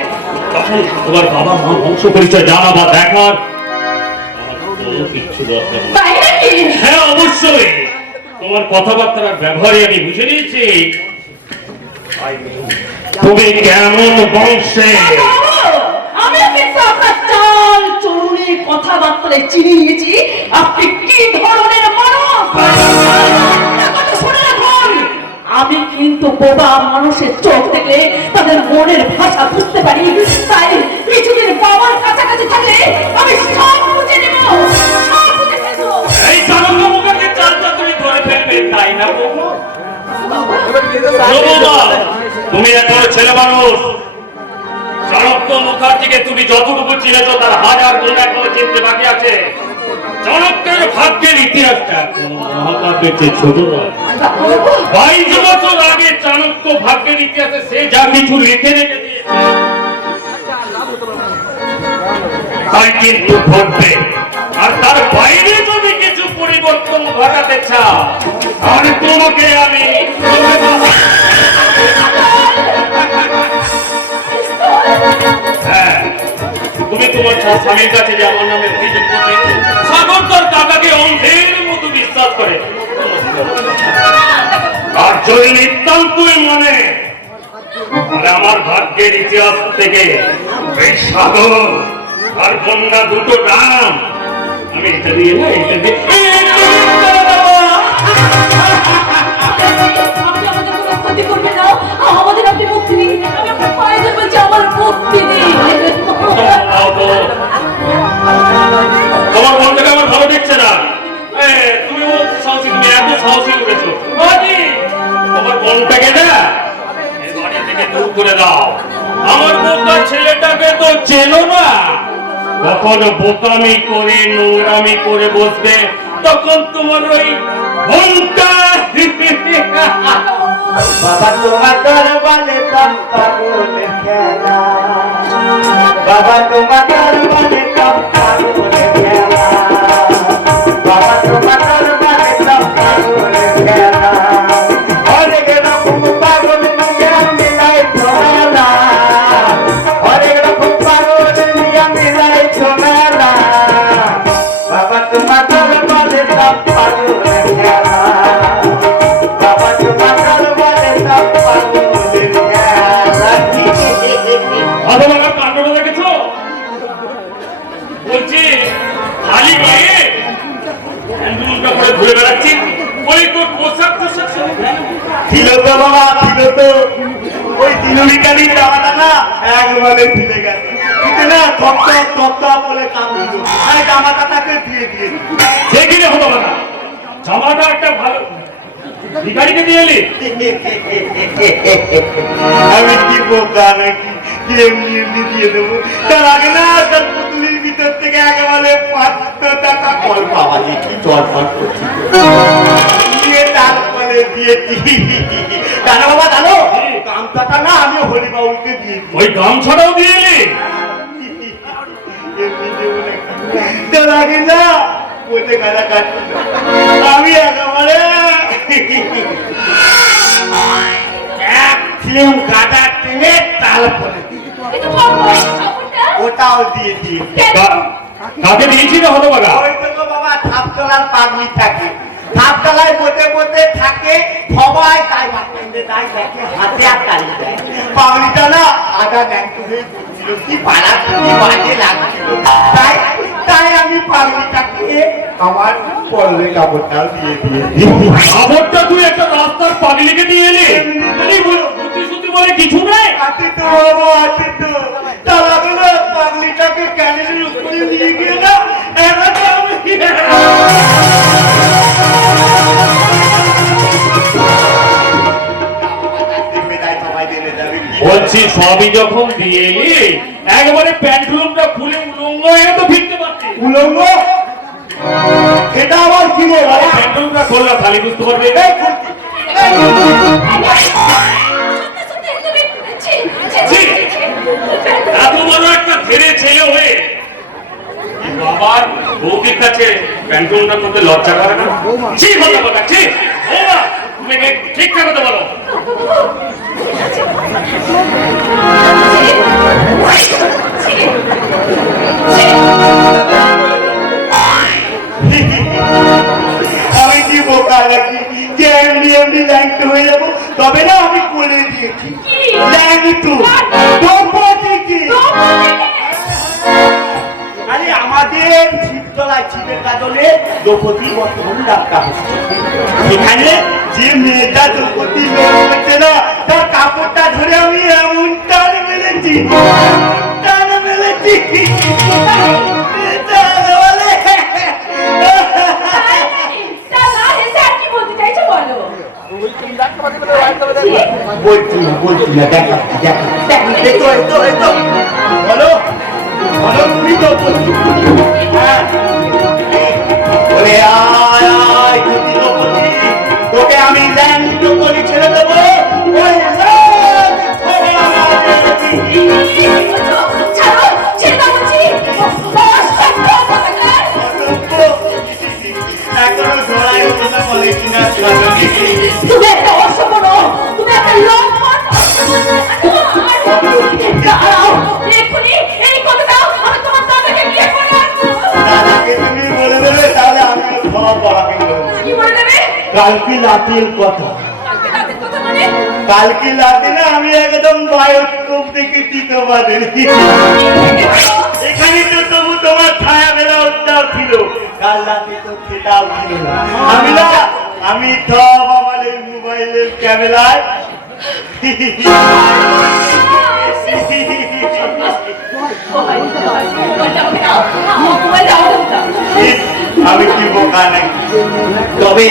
তখন তোমার বাবা মা বংশ পরিচয় জানা বা দেখার কিচ্ছু দরকার নেই। তাই নাকি? হ্যাঁ অবশ্যই, তোমার কথাবার্তার ব্যবহারে আমি বুঝে নিয়েছি তুমি কেমন বংশে। আমি কিন্তু আপনার চাল চলুনি কথাবার্তায় চিনে নিয়েছি আপনি কি ধরনের মানুষ। বোবা মানুষের চোখ দেখলে তাদের মনের ভাষা বুঝতে পারি। তাই কিছুদিন বাবার কাছাকাছি থাকলে আমি সব বুঝে নেব, সব বুঝে ফেলবো। এই চাণক্য মুখার্জির চালটা তুমি ধরে ফেলবে, তাই না বৌমা? তুমি এখন ছেলে মানুষ। চাণক্য মুখার্জিকে তুমি যতটুকু চিনেছ তার 1000 গুণ এখনো চিনতে বাকি আছে। চাণক্যের ভাগ্যের ইতিহাসটা কোন মহাকাব্যের চেয়ে ছোট নয়। 22 বছর আগে চাণক্য ভাগ্যের ইতিহাসে সে যা কিছু লিখে রেখে দিয়েছে তাই কিন্তু ঘটবে। আর তার বাইরে যদি কিছু পরিবর্তন ঘটাতে চাও তাহলে তোমাকে আমি হ্যাঁ, তুমি তোমার স্বামীর কাছে যে আমার নামে অভিযোগ করবে, সাগর তার কাকাকে অন্ধের মতো বিশ্বাস করে। আর যদি নিতান্তই মনে তাহলে আমার ভাগ্যের ইতিহাস থেকে এই সাগর আর বন্যা দুটো নাম আমি এটা দিয়ে না এটা দিয়ে আপনি আমাদের কোনো ক্ষতি করবেন না, আমাদের আপনি মুক্তি দিন। আমি আপনার পায়ে ধরে বলছি, আমার মুক্তি দিন। তোমার মন থেকে আমার ভালো দেখছে না। তুমি সাহসী, তুমি এত সাহসী করেছো। তোমার মনটাকে না এই বাড়ি থেকে দূর করে দাও। আমার বোকা ছেলেটাকে তো চেনো না। যখন বোকামি করে নোংরামি করে বসবে তখন তোমার ওই মনটা বাবা তোমার দরবারে দাম পাগলের খেলা, বাবা তোমার দরবারে দাম পাগলের খেলা, বাবা তোমার দরবারে দাম পাগলের খেলা। অনেক রকম পাগল মিয়া মিলাই ছোলা, অনেক রকম পাগল মিয়া মিলাই ছোলা, বাবা তোমার দরবারে দাম পাগলের খেলা, বাবা তোমার দরবারে দাম পাগলের খেলা। আমার কাণ্ডটা দেখেছো? বলছি খালি গায়ে হ্যান্ডলুমটা করে ঘুরে বেড়াচ্ছি। ওই তোর পোশাক টোশাক ছিল তো বাবা, ছিল তো। ওই দিনবিকারী জামাটা না একবারে ছিলে গেছে, কিন্তু না থপথপ থপথপ বলে কাঁপছিল। আরে জামাটা তাকে দিয়ে দিয়েছি। দেখিনি হতো না। জামাটা একটা ভালো ভিখারিকে দিয়ে এলি। আমি কি বোকা নাকি এমনি এমনি দিয়ে দেবো? তার আগে না তার পুতুলির ভিতর থেকে একেবারে 500 টাকা কল পাওয়া যায়, কি চটপট করছি দিয়ে তারপরে দিয়েছি। জানো বাবা জানো, গামছাটা না আমি হরিবাবুকে দিয়েছি। ওই গামছাটাও দিয়ে এলি? এমনি দেবো নাকি? তার আগে না কোথায় গাড়া কাটছিল, আমি একেবারে এক ফিল্ম গাটা টেনে তারপরে ওটাও দিয়ে দিয়েছি। কাকে দিয়েছিল হতো বাবা? ওই তো বাবা ঠাপতলার পাগলি থাকে, ঠাপতলায় বসে বসে থাকে, সবাই তাই বাচ্চাদের তাই দেখে হাতে আর তালি দেয়। পাগলিটা না আধা ন্যাংট হয়ে ঘুরছিল, কি বাড়া কি বাজে লাগছিল। তাই তাই আমি পাগলিটাকে আমার পরলে কাপড়টাও দিয়ে দিয়েছি। কাপড়টা তুই একটা রাস্তার পাগলিকে দিয়ে এলি? বুদ্ধি শুদ্ধি বলে কিছু নেই? আছে তো বাবা, আছে তো। তার আগে না পাগলিটাকে ক্যানেলের উপরে নিয়ে গিয়ে না একাটা আমি বলছি সবই যখন দিয়ে এলি একবারে প্যান্টুলুমটা খুলে উলঙ্গ হয়ে তো ফিরতে পারছি। উলঙ্গ এটা আবার কি রে বাবা? প্যান্টুলুমটা খোলা খালি বুঝতে পারবে। এত বড় একটা ধীরে ছেলে হয়ে বাবার বৌদির কাছে প্যান্টুলুমটা করতে লজ্জা করে না? ঠিক কথা বলা ঠিক। তুমি ঠিকঠাক কথা বলো। আমি কি বোকা নাকি যে এমনি এমনি ল্যাংট হয়ে যাবো? তবে না আমি কোলে দিয়েছি ল্যাংট। আরে আমাদের শিবতলায় শিবের কাজলে দ্রৌপদী বর্তমান যাত্রা হচ্ছে, এখানে যে মেয়েটা দ্রৌপদী লোক হচ্ছে না, তার কাপড়টা ধরে আমি এমন টান মেলেছি, টান মেলেছি। বলছি না, দেখা বলো বলো, তুমি তো বলে আয় আয় দ্রৌপদী, তোকে আমি ল্যাংটো করে ছেড়ে দেবো। এখনো ধরাই হতো না বলে কিনা তুমি একটা অসম্মান, তুমি একটা লম্পট। দাঁড়াও, এক্ষুনি এই কথাটাও আমি তোমার দাদাকে বিয়ে করে আসবো। দাদাকে তুমি বলে দেবে, তাহলে আমি সব বাবাকে বলবো। কি বলে দেবে? কালকে রাতের কথা। কালকে রাতের কথা মানে? কালকে রাতে না আমি একদম বায়োস্কোপ দেখেছি তোমাদের। এখানে তো তবু তোমার ছায়া বেলা উত্তাপ ছিল, কাল রাতে তো সেটাও ছিল না। আমি সব আমার এই মোবাইলের ক্যামেরায় আমি কি বোকা নাকি? তবে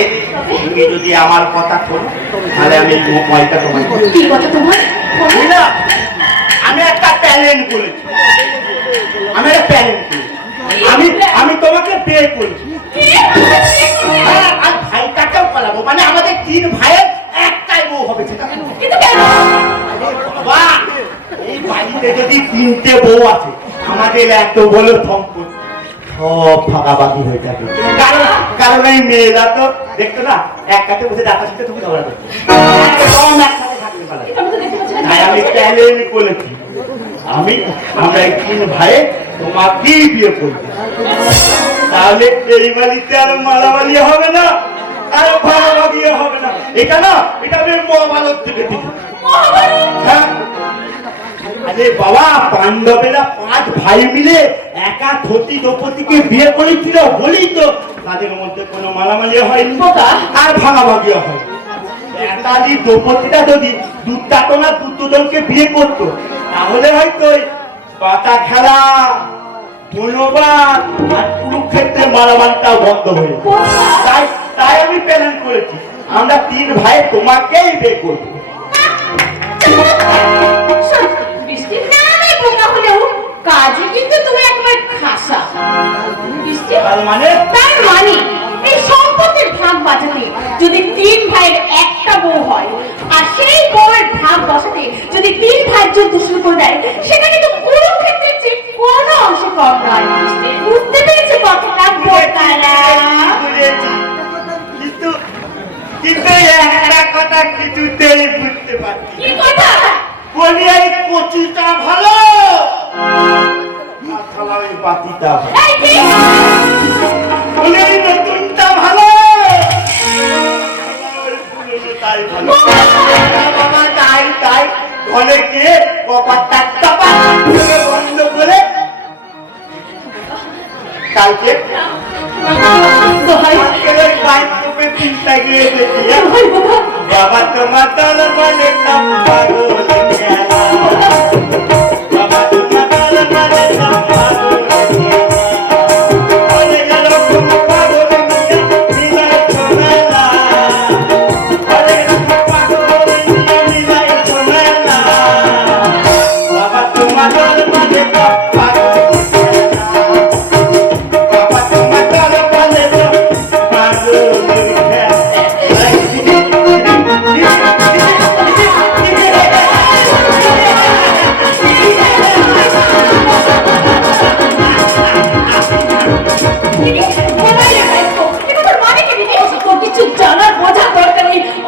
তুমি যদি আমার কথা শোনো, তাহলে আমি মোবাইলটা তোমার কি কথা তোমার? আমি একটা ট্যালেন্ট করেছি, আমি একটা ট্যালেন্ট করেছি, আমি তোমাকে বিয়ে করেছি। আর ভাইটাকেও পালাবো, মানে আমাদের 3 ভাইয়ের একটাই বউ হবে। কিন্তু কেন? বাবা, এই বাড়িতে যদি 3টে বউ আছে, আমাদের এত বড় সম্পত্তি সব ভাগাভাগি হয়ে যাবে। কারণ এই মেয়েরা তো দেখতো না, এক কাছে বসে ডাকা শিখতে, তুমি ঝগড়া করছো, একসাথে থাকতে পারো। তাই আমি ট্যালেন্ট করেছি, আমরা এই 3 ভাই তোমাকেই বিয়ে করবো। তাহলে এই বাড়িতে আর মারামারি হবে না, আর ভাগাভাগি হবে না। এটা না, এটা আমি মহাভারত থেকে দিচ্ছি। হ্যাঁ, আরে বাবা, পাণ্ডবেরা 5 ভাই মিলে একা সতী দ্রৌপদীকে বিয়ে করেছিল বলেই তো তাদের মধ্যে কোনো মারামারি হয়নি আর ভাগাভাগি হয়। একালি দ্রৌপদীটা যদি দুর্যোধনকে বিয়ে করতো, তাহলে হয়তো পাতা খেলা, বনবাস আর কুরুক্ষেত্রে মারামারিটা বন্ধ হয়ে যেত। তাই আমি প্ল্যান করেছি, আমরা 3 ভাই তোমাকেই বিয়ে করবো। কাজে কিন্তু তুমি একবার খাসা। তার মানে এই সম্পত্তির ভাগ বাঁচাতে যদি 3 ভাইয়ের একটা বউ হয়, আর সেই বউয়ের ভাগ বসাতে যদি 3 ভাই যুদ্ধ শুরু করে দেয়, সেটা কিন্তু কুরুক্ষেত্রের চেয়ে কোনো অংশ কম নয়। বুঝতে পেরেছে কথাটা বোকারা? কিন্তু একটা কথা কিছুতেই বুঝতে পারছি। কি কথা? বলি এই কচুটা ভালো, ওই বাতিটা বলি এই নতুনটা ভালো, তাই ভালো বাবা। তাই ঘরে গিয়ে কপারটা চাপা বন্ধ করে কালকে চিন্তা গিয়ে বাবা তোমার দল বলে বাবা তোমার দল বলে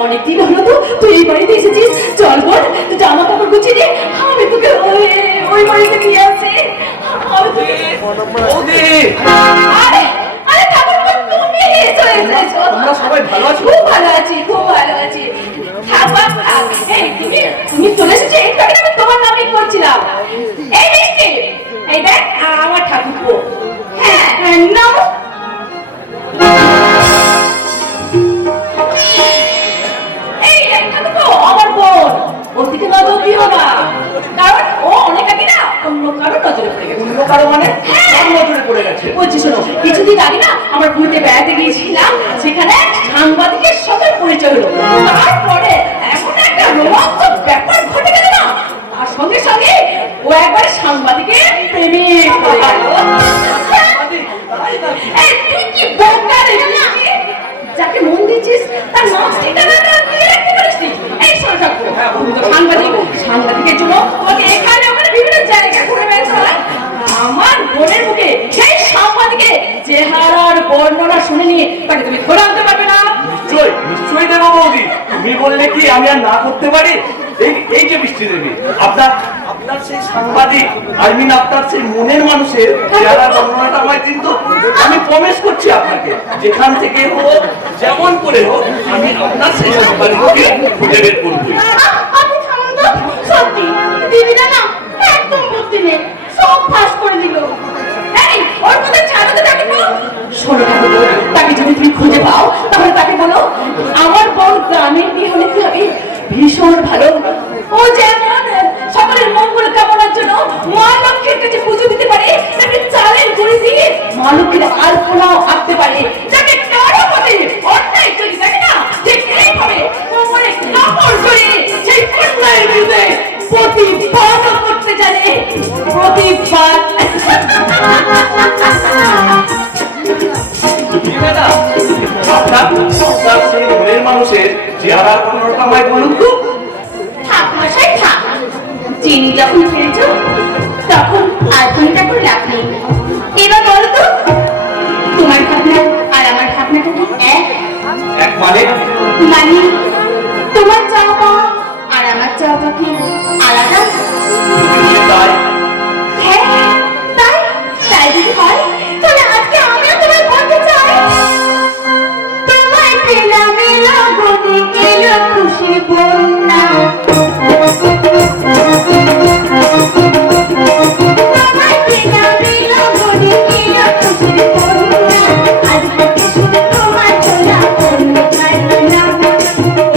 অনেকদিন হলো তো তুই এই বাড়িতে এসেছিস। চল বোন, তুই জামা কাপড় গুছিয়ে দে, আমি তোকে ওই বাড়িতে নিয়ে আসি। আরে ঠাকুরপো, তুমি এসো। তোমরা সবাই ভালো আছো? খুব ভালো আছি, খুব ভালো আছি। এই তুমি চলে এসেছো, এই টাকাটা আমি তোমার নামেই করছিলাম। এই মিষ্টি, এই দেখ আমার ঠাকুরপো। হ্যাঁ, নাও। দুঃখী হবা, কারণ ও অনেক আগে না অন্য কারো নজরে পড়ে গেছে। অন্য কারো মানে কার নজরে পড়ে গেছে? বলছি শোনো, কিছুদিন আগে না আমার ঘুরতে বেড়াতে গিয়েছিলাম, সেখানে সাংবাদিকের সাথে পরিচয় হলো। তারপরে এমন একটা রোমাঞ্চক ব্যাপার ঘটে গেল না, আর সঙ্গে সঙ্গে ও একবার সাংবাদিকের প্রেমে পড়ে গেল। এই তুই কি বোকা রে বুঝি? যাকে মন দিচ্ছিস তার নাম ঠিকানাটা দিয়ে রাখতে পারিস নি? এই শোনো ঠাকুর, তুমি তো সাংবাদিক, সাংবাদিকের জন্য তোমাকে এখানে ওখানে বিভিন্ন জায়গায় ঘুরে বেড়াতে হয়। আমার বোনের মুখে সেই সাংবাদিকের চেহারার বর্ণনা শুনে নিয়ে তাকে তুমি ধরে আনতে পারবে না? নিশ্চয়ই দেবো বৌদি। তুমি বললে কি আমি আর না করতে পারি? এই যে বৃষ্টি দেবী, আপনার সেই সাংবাদিক, আপনার সেই মনের মানুষের চেহারার বর্ণনাটা আমায় কিন্তু আমি প্রমিস করছি আপনাকে, যেখান থেকে হোক যেমন করে হোক আমি আপনার সেই সাংবাদিককে খুঁজে বের করবো। আপনি থামুন তো, সত্যি দিদিরা না একদম বুদ্ধি নেই, সব ফাঁস করে দিল। এই ওর কথা ছাড়াতে যাবে না। শোনো ঠাকুর, তাকে যদি তুমি খুঁজে পাও তাহলে তাকে বলো আমার বড় গ্রামের বিয়ে হলে কি হবে, ভীষণ ভালো। ও যেমন সকলের মঙ্গল কামনার জন্য মা লক্ষ্মীর কাছে পুজো দিতে পারে, তাকে চালের গুঁড়ি দিয়ে মা লক্ষ্মীর আলপনাও আঁকতে পারে, যাতে কারো মতে অন্যায় চলি থাকে না, ঠিক এইভাবে কোমরে কাপড় জড়িয়ে সেই অন্যায়ের বিরুদ্ধে প্রতিবাদ করতে জানে। প্রতিবাদ আপনার সেই মনের মানুষের চেহারার বর্ণনাটা আমায় বলুন তো। থাক মশাই থাক, চিনি যখন খেয়েছ তখন আর ঘন্টা করে লাভ নেই। এবার বলো তো, তোমার ভাবনা আর আমার ভাবনাটা কি এক? মানে তোমার চাওয়া আর আমার চাওয়া কি আলাদা? তাই হ্যাঁ, তাই তাই যদি হয় তাহলে আজকে আমিও তোমায় বলতে চাই, তোমায় পেলাম এলো বনে এলো খুশির বন্যা। তোমায় পেলাম এলো বনে এলো খুশির বন্যা। আজ থেকে শুধু তোমার চলা অন্য কারো না,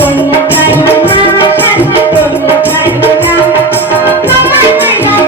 অন্য কারো না, সাথে অন্য কারো না। তোমায় পেলাম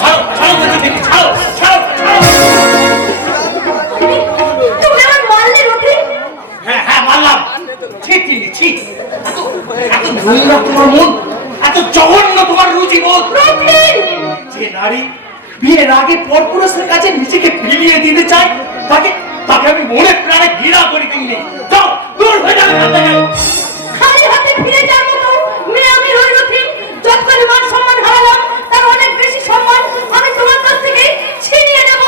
ছাড়ো ছাড়ো বলছি দেখি, ছাড়ো ছাড়ো ছাড়ো। তুমি আমার মারলে রথি? হ্যাঁ হ্যাঁ মারলাম। ছি ছি ছি, এত এত নোংরা তোমার মন, এত জঘন্য তোমার রুচিবোধ। রথি! যে নারী বিয়ের আগে পরপুরুষের কাছে নিজেকে বিলিয়ে দিতে চায়, তাকে তাকে আমি মনে প্রাণে ঘৃণা করি। তুমি যাও, দূর হয়ে যাবে এখান থেকে। খালি হাতে ফিরে যাওয়ার মতো মেয়ে আমি নই রথি। যতখানি মান সম্মান হারালাম তার অনেক বেশি সম্মান আমি তোমার কাছ থেকে ছিনিয়ে নেব।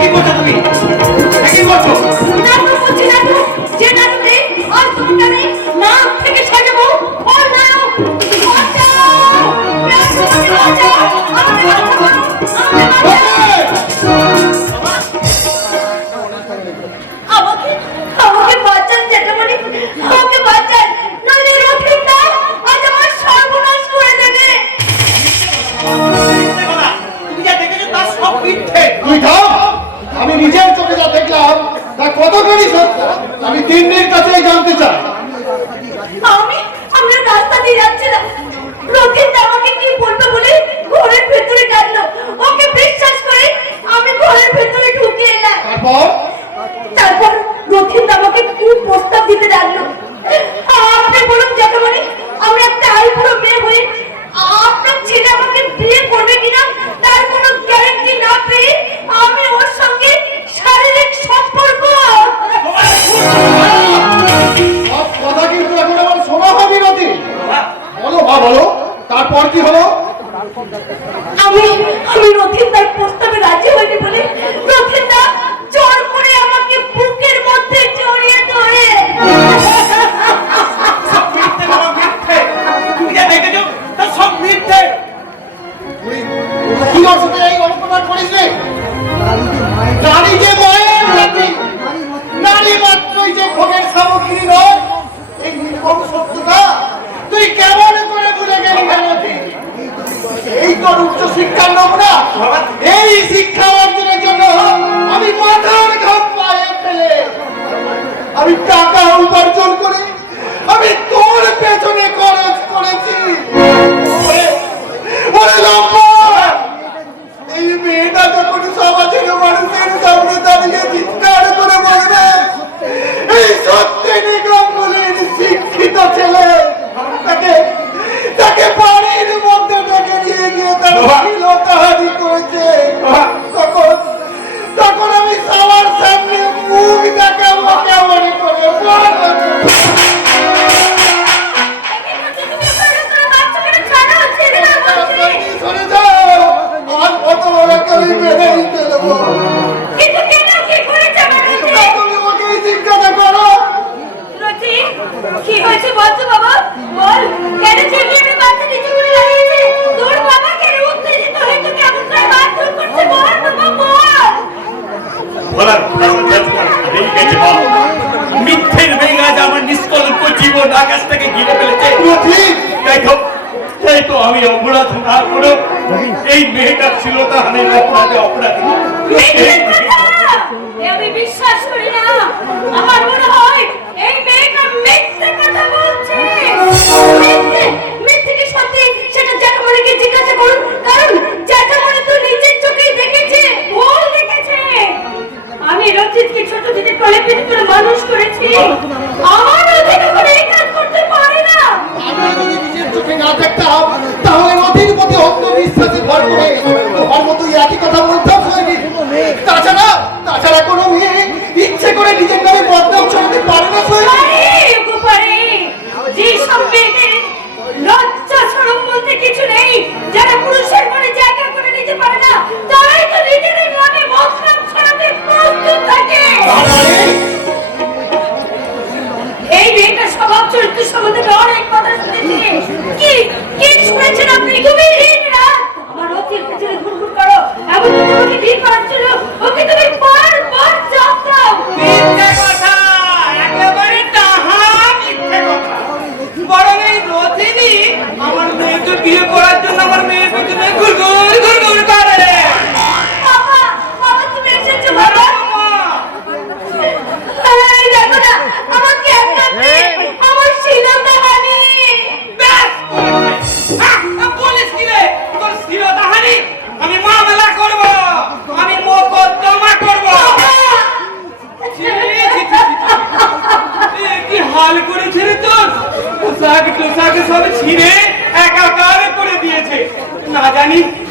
কি করছো তুমি? কি করছো? নাটক করছি, নাটক। যে নাটকে আজ তোমাকে আমি নাক থেকে সাজাবো। ও নাও, বাঁচাও! প্রাণ তোমাকে বাঁচাও! আমাকে রক্ষা করো! আমাকে বাঁচাও! আমাকে আমাকে বাঁচান জেঠামণি, আমাকে বাঁচান, নইলে রথিনদা আজ আমার সর্বনাশ করে দেবে। মিথ্যে কথা। তুমি যা দেখেছো তার সব মিথ্যে। তুই থাম। আমি নিজের চোখে যা দেখলাম তা কতখানি সত্য আমি তিন্নির কাছেই জানতে চাই। আমরা রাস্তা দিয়ে যাচ্ছিলাম, রথিনদা আমাকে কি বলবে বলে ঘরের ভেতরে ডাকলো। ওকে বিশ্বাস করে আমি ঘরের ভেতরে ঢুকে এলাম। তারপর রথিনদা আমাকে কি প্রস্তাব দিতে লাগলো। আপনি বলুন জ্যাঠামণি, আমি একটা আইবুড়ো মেয়ে হয়ে আপনার ছেলে আমাকে বিয়ে করবে কিনা তার কোনো গ্যারান্টি না পেয়ে আমি ওর সঙ্গে শারীরিক সম্পর্ক। সব কথা কিন্তু এখন আমার শোনা হবে রতি। বলো মা, বলো তারপর কি হলো? আমি আমি রথিনদার প্রস্তাবে রাজি হইনি বলে রথিনদা জোর করে আমাকে বুকের মধ্যে জড়িয়ে ধরে। সব মিথ্যে কথা, মিথ্যে। তুমি যা দেখেছো তার সব মিথ্যে। তুই কি ওর সাথে এই অপমান করিস রে? নারী যে মায়ের নাতি, নারী মাত্রই যে ভোগের সামগ্রী নয়, এই নির্মম সত্যটা তুই কেমন করে ভুলে গেলি নাতি? এই তোর উচ্চ শিক্ষার নমুনা। এই শিক্ষা অর্জনের জন্য আমি মাথার ঘাম পায়ে ফেলে আমি টাকা উপার্জন করে আমি তোর পেছনে খরচ করেছি। ওরে লম্বা! এই মেয়েটা যখন সমাজের মানুষের সামনে দাঁড়িয়ে চিৎকার করে বলবে এই সত্যি নিগমগুলির শিক্ষিত ছেলে, তাকে তাকে বাড়ির মধ্যে ডেকে নিয়ে গিয়ে তার শ্লীলতাহানি করেছে, তখন তখন আমি সবার সামনে মুখ দেখাবো কেমন করে? সরে যাও, আর কত বড় একটা আমি বেঁধে নিতে দেবো। কিন্তু কেন কি করেছে আমার রথি? তুমি ওকে জিজ্ঞাসা করো। রথি, কি হয়েছে বলতো বাবা? বল, কেন ছেলে আমি বাচ্চা নিচে করে লাগিয়েছে? তোর বাবা কেন উত্তেজিত হয়ে তোকে এমন করে মারধর করছে? বল বাবা, বল। বলার কারণ এই গেছে বাপ। মিথ্যের মেঘাজ আমার নিষ্কলঙ্ক জীবন আকাশ থেকে ঘিরে ফেলেছে। ঠিক তাই তো আমি অপরাধ না করে এই মেয়েটা ছিল তাহলে অপরাধে অপরাধী। মিথ্যে কথা! এ আমি বিশ্বাস করি না। আমার মনে হয় এই মেয়েটা মিথ্যে কথা বলছে। মিথ্যে কি সত্যি সেটা জ্যাঠামণিকে জিজ্ঞাসা করুন, কারণ জ্যাঠামণি তো নিজের চোখেই দেখেছে, ভুল দেখেছে। আমি রথিতকে ছোট থেকে কোলে পিঠে করে মানুষ করেছি। আমার রথিত করে এই কাজ করতে পারে না। আমি যদি নিজের চোখে না দেখতাম তাহলে নদীর প্রতি অন্ধবিশ্বাসে ভর করে তোমার মতো একই কথা বলতাম। তাছাড়া কোনো মেয়ে ইচ্ছে করে নিজের নামে বদনাম ছড়াতে পারে না। পারে, যে সব মেয়েদের লজ্জা শরম বলতে কিছু নেই, যারা পুরুষের মনে জায়গা করে নিতে পারে না, তারাই তো নিজেদের নামে বদনাম ছড়াতে প্রস্তুত থাকে। এই মেয়েটার স্বভাব চরিত্র সম্বন্ধে অনেক কথা শুনেছি। কি কি শুনেছেন আপনি? তুমি রাত আমার রথের পেছনে ঘুরঘুর করো, এমন তোমাকে বিয়ে করার জন্য ওকে তুমি বারবার চাপ দাও। মিথ্যে কথা, একেবারে তাহা মিথ্যে কথা। বরং এই রথিনী আমার মেয়েকে বিয়ে করার জন্য আমার মেয়ের পেছনে ঘুরঘুর ঘুরঘুর করে। বাবা, বাবা তুমি এসেছো বাবা। এই দেখো না, আমাকে একটা আমার শিলতা হানি। ব্যাস,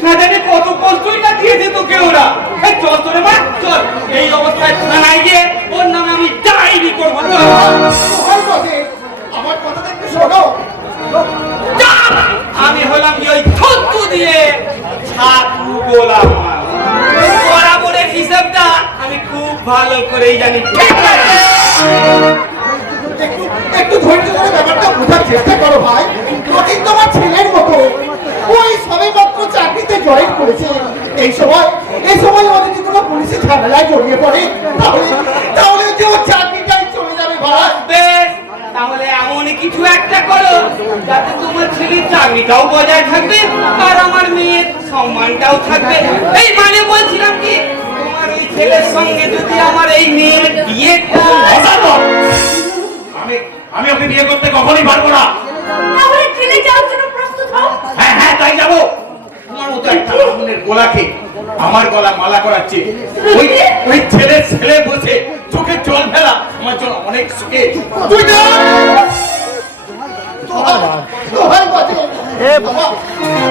না জানি কত কষ্টই না দিয়েছে তোকে ওরা। এই চল তোরে মা চল, এই অবস্থায় থানায় গিয়ে ওর নামে আমি ডায়েরি করবো। চল। তোমার কথা, আমার কথাটা একটু শোনো। চল। আমি হলাম কি ওই থুতু দিয়ে ছাতু গোলাম বরাবরের হিসাবটা আমি খুব ভালো করেই জানি। একটু ধৈর্য ধরে ব্যাপারটা বোঝার চেষ্টা করো ভাই। প্রতিদিন তোমার ছেলের মতো ওই সবে মাত্র চাকরিতে জয়েন করেছে। এই সময় যদি কোনো পুলিশে ঝামেলায় জড়িয়ে পড়ে তাহলে যে ওর চাকরিটাই চলে যাবে ভাই। বেশ, তাহলে এমন কিছু একটা করো যাতে তোমার ছেলের চাকরিটাও বজায় থাকবে আর আমার মেয়ের সম্মানটাও থাকবে। এই মানে বলছিলাম কি, তোমার ওই ছেলের সঙ্গে যদি আমার এই মেয়ের বিয়েটা আমি ওকে বিয়ে করতে কখনোই পারবো না। তাহলে ছেলে যাওয়ার জন্য প্রস্তুত হও। হ্যাঁ হ্যাঁ তাই যাবো। তোমার মতো একটা আগুনের গোলাকে আমার গলা মালা করাচ্ছে ওই ছেলে বসে চোখে জল ফেলা আমার জন্য অনেক সুখে। তুই না তোমার কথা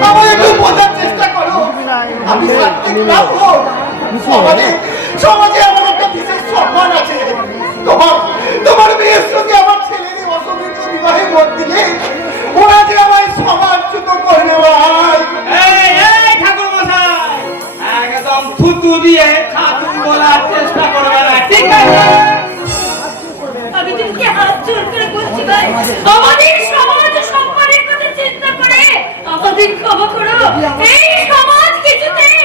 আমার একটু বোঝার চেষ্টা করো। আমি সমাজে আমার একটা বিশেষ সম্মান আছে। তোমার মেয়ের সঙ্গে আমার ছেলের অসমিত বিবাহে মত দিলে ওরা যে আমায় সমাজচ্যুত করবে ভাই। এই ঠাকুর মশাই, একদম থুতু দিয়ে ছাতু বলার চেষ্টা করবে না, ঠিক আছে? আমি তোমাকে হাত জোর করে বলছি ভাই, আমাদের সমাজ সম্মানের কথা চিন্তা করে আমাদের ক্ষমা করো। এই সমাজ কিছুতেই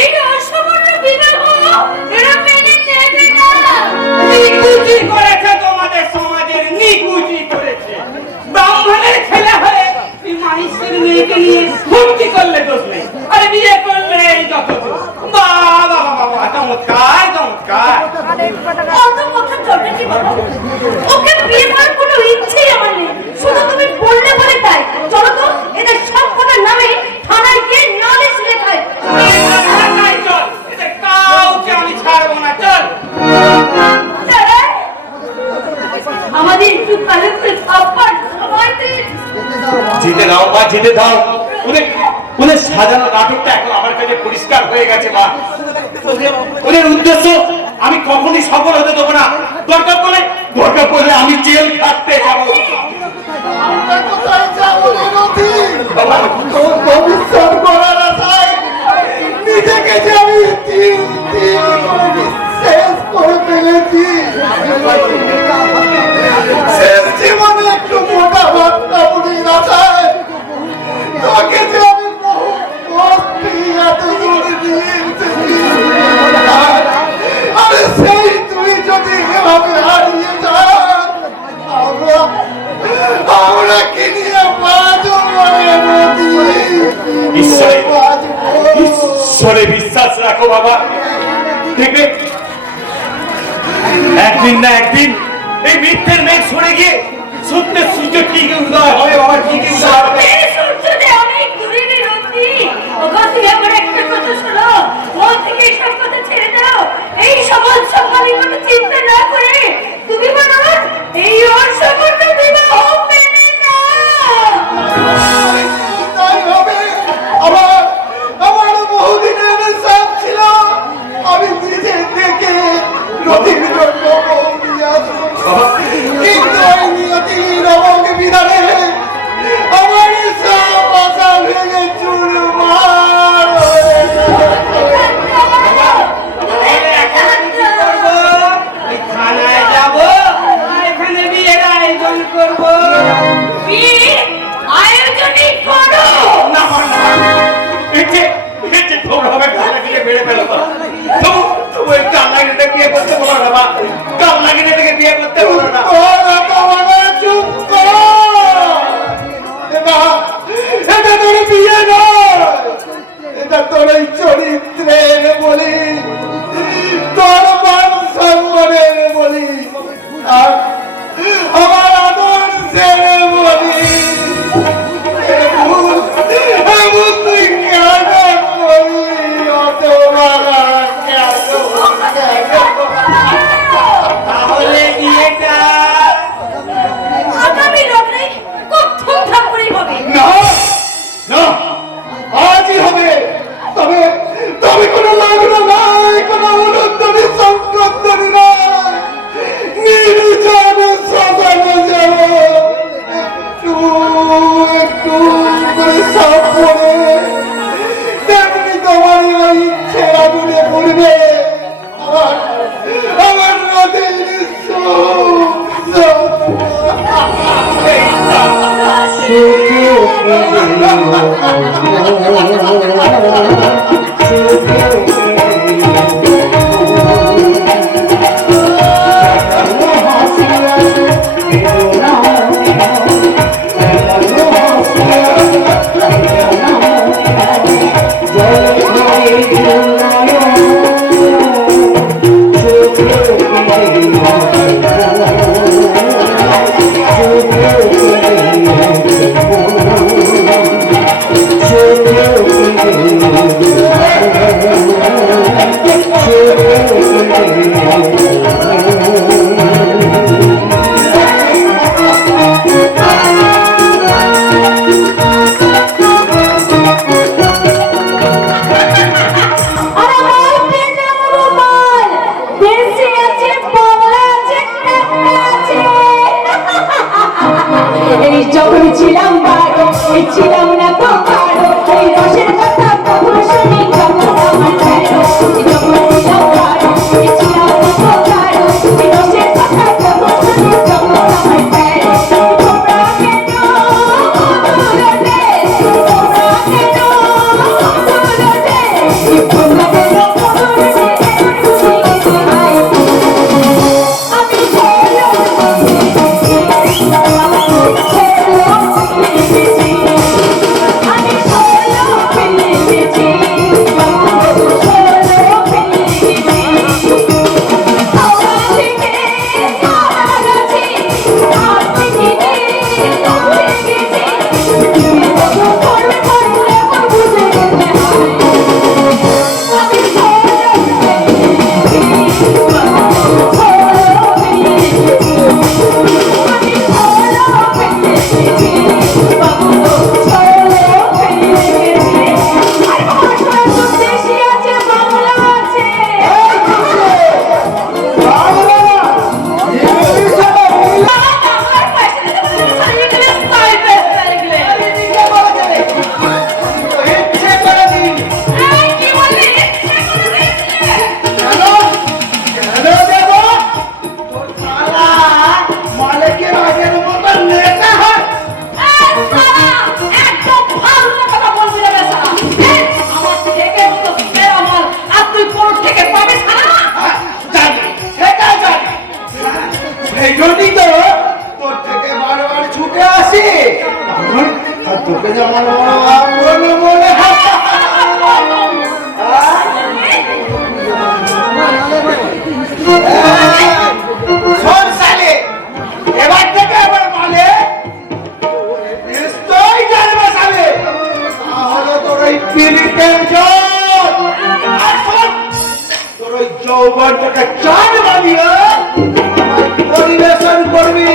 এই অসামান্য বিবাহ এরা মেনে নেবে না। নিকুচি করেছে তোমাদের সমাজের, নিকুচি করেছে। ব্রাহ্মণের ছেলে হয়ে এই মানুষের মেয়েকে নিয়ে ভক্তি করলে দোষ নেই, আরে বিয়ে করলে যত দোষ। বাবা বাবা, চমৎকার চমৎকার। অত কথা চলবে কি বাবা? ওকে বিয়ে করার কোনো ইচ্ছেই আমার নেই, শুধু তুমি বললে বলে তাই। চলো তো এদের সব কথার নামে থানায় গিয়ে নালিশ লেখায়। চল, এদের কাউকে আমি ছাড়বো না, চল। আমাদের একটু ভালো করে ভাববার সময় দিন। জিতে দাও মা, জিতে দাও। ওদের সাজানো নাটকটা এখন আমার কাছে পরিষ্কার হয়ে গেছে মা। ওদের উদ্দেশ্য আমি কখনই সফল হতে দেবো না। দরকার পড়লে আমি জেল খাটতে যাবো। আমরা কোথায় যাবো বিরোধী? তোর ভবিষ্যৎ গড়ার আশায় নিজেকে যে আমি তিন করে শেষ করে ফেলেছি। শেষ জীবনে একটু মোটা ভাবটা বুঝি না যায়। তোকে যে আমি বহু কষ্টে এত জোরে দিয়েছি, আরে সেই তুই যদি এভাবে হারিয়ে যাস আমরা কি নিয়ে বাঁচবো রে নদী? ঈশ্বরে বিশ্বাস রাখো বাবা, দেখবে একদিন না একদিন এই মিথ্যের মেঘ সরে গিয়ে সত্যের সূর্য ঠিক উদয় হবে বাবা, ঠিক উদয় হবে। এই সূর্যোদয় অনেক দূরে রে রতি। ওগো তুমি আমার একটা কথা শোনো, মন থেকে সব কথা ছেড়ে দাও। এই সমাজ সম্মানের কথা চিন্তা না করে তুমি বলো এই অসামান্য বিবাহ মেনে নাও। তাই হবে। আমার বহুদিনের সাথ ছিল আমি নিজে থেকে নদীর জন্য বউ নিয়ে আসবো। কিন্তু ওই নিয়তির অমোঘ বিধানে আমার সব আশা যখন ছিলাম বারো ছিলাম না তো কারো এই রসের কথা কখনো শুনি যখন আমার তেরো যখন ছিলাম বারো ছিলাম না তো কারো এই রসের কথা কখনো শুনি যখন আমার তেরো তোমরা কেন দূরতে তোমরা কেন দূরতে তোমরা কেন দূরতে আমি তোকে যে আমার মনে মনে শোন সালে, এবার থেকে আমার বলে নিশ্চয়ই জানবে সালে, তাহলে তোর ওই পিলিতের জল আর শোন, তোর ওই যৌবনটাকে চাঁদ বানিয়ে পরিবেশন করবি।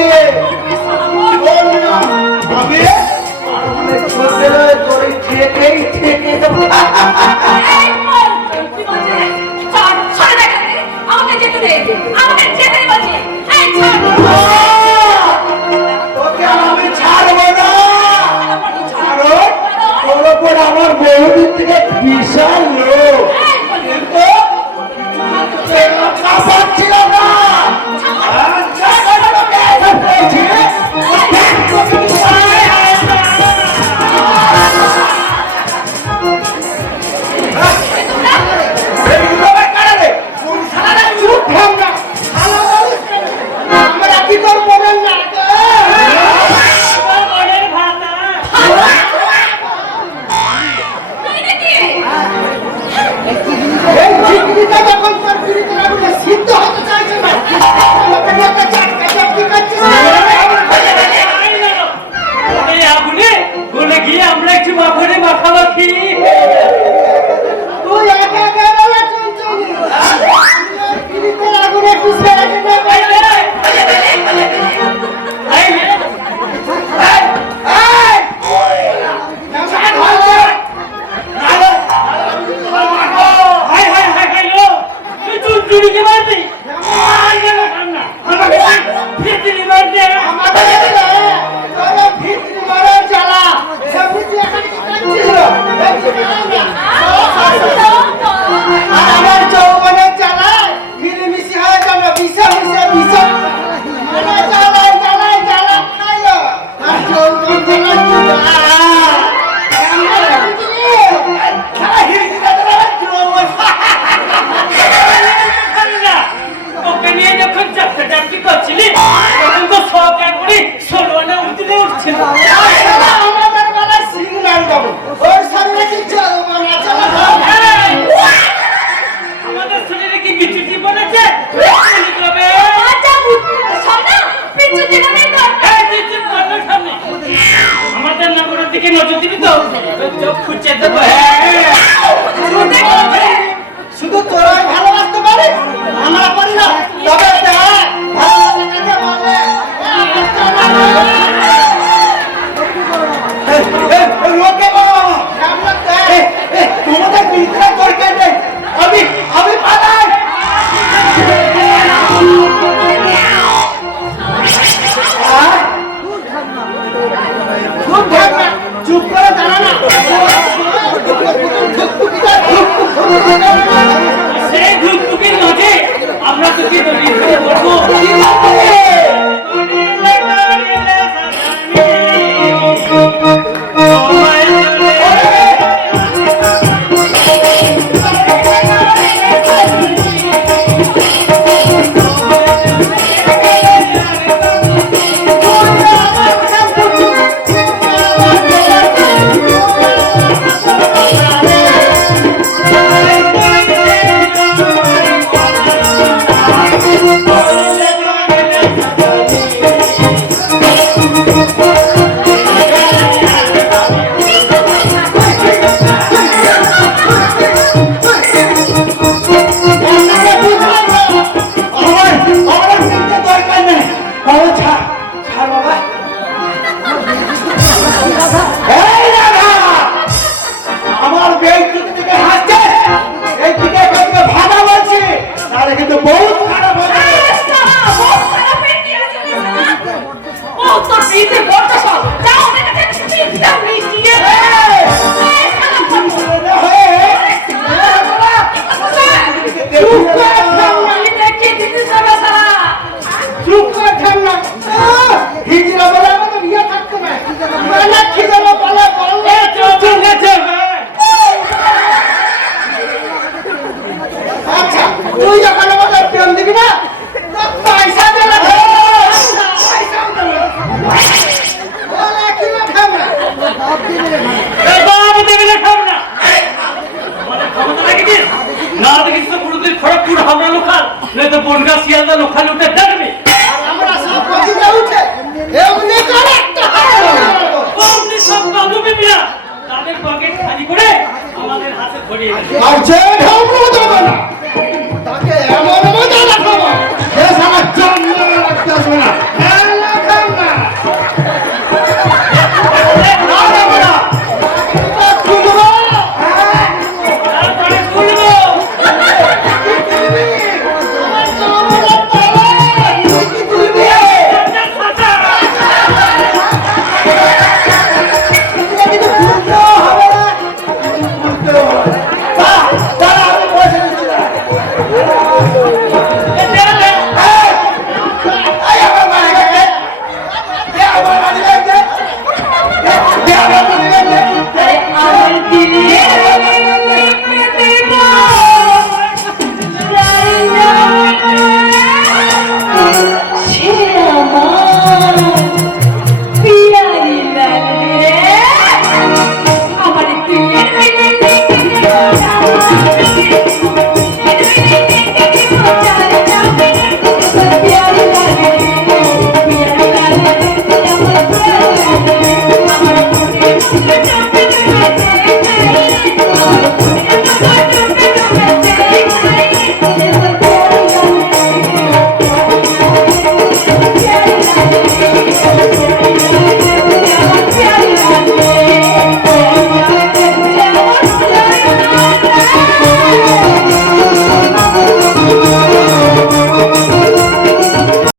আমার বহুদিন থেকে বিশাল লোক, কিন্তু ছিল না। আমরা কি তোর মোবাইল না সিদ্ধ হতে চাইছে না, আগুনে বলে গিয়ে আমরা একটু মাখানে মাখামাখি তুই একা একা বলে চলছিস, আগুনে একটু ছেড়ে দিতে পারলে। চোখ খুঁজে দেবো। হ্যাঁ শুধু তোরাই ভালোবাসতে পারিস, আমরা পারি না। তবে দেখ, ভালোবাসা কাকে বলে? লোকে বলো, তোমাদের বিদ্রোহ দরকার নেই, আমি পালাই। চুপ করে দাঁড়া না। সেই ধুকপুকির মাঝে আমরা তোকে দলিয়ে বলবো। তুই যখন আমাদের প্রেম দিবি না, পয়সা দেবে। আমরা সব পথে উঠে এমনি করে একটা তাদের পকেট খালি করে আমাদের হাতে ধরিয়ে আর যে ঢাউগুলো দেবে না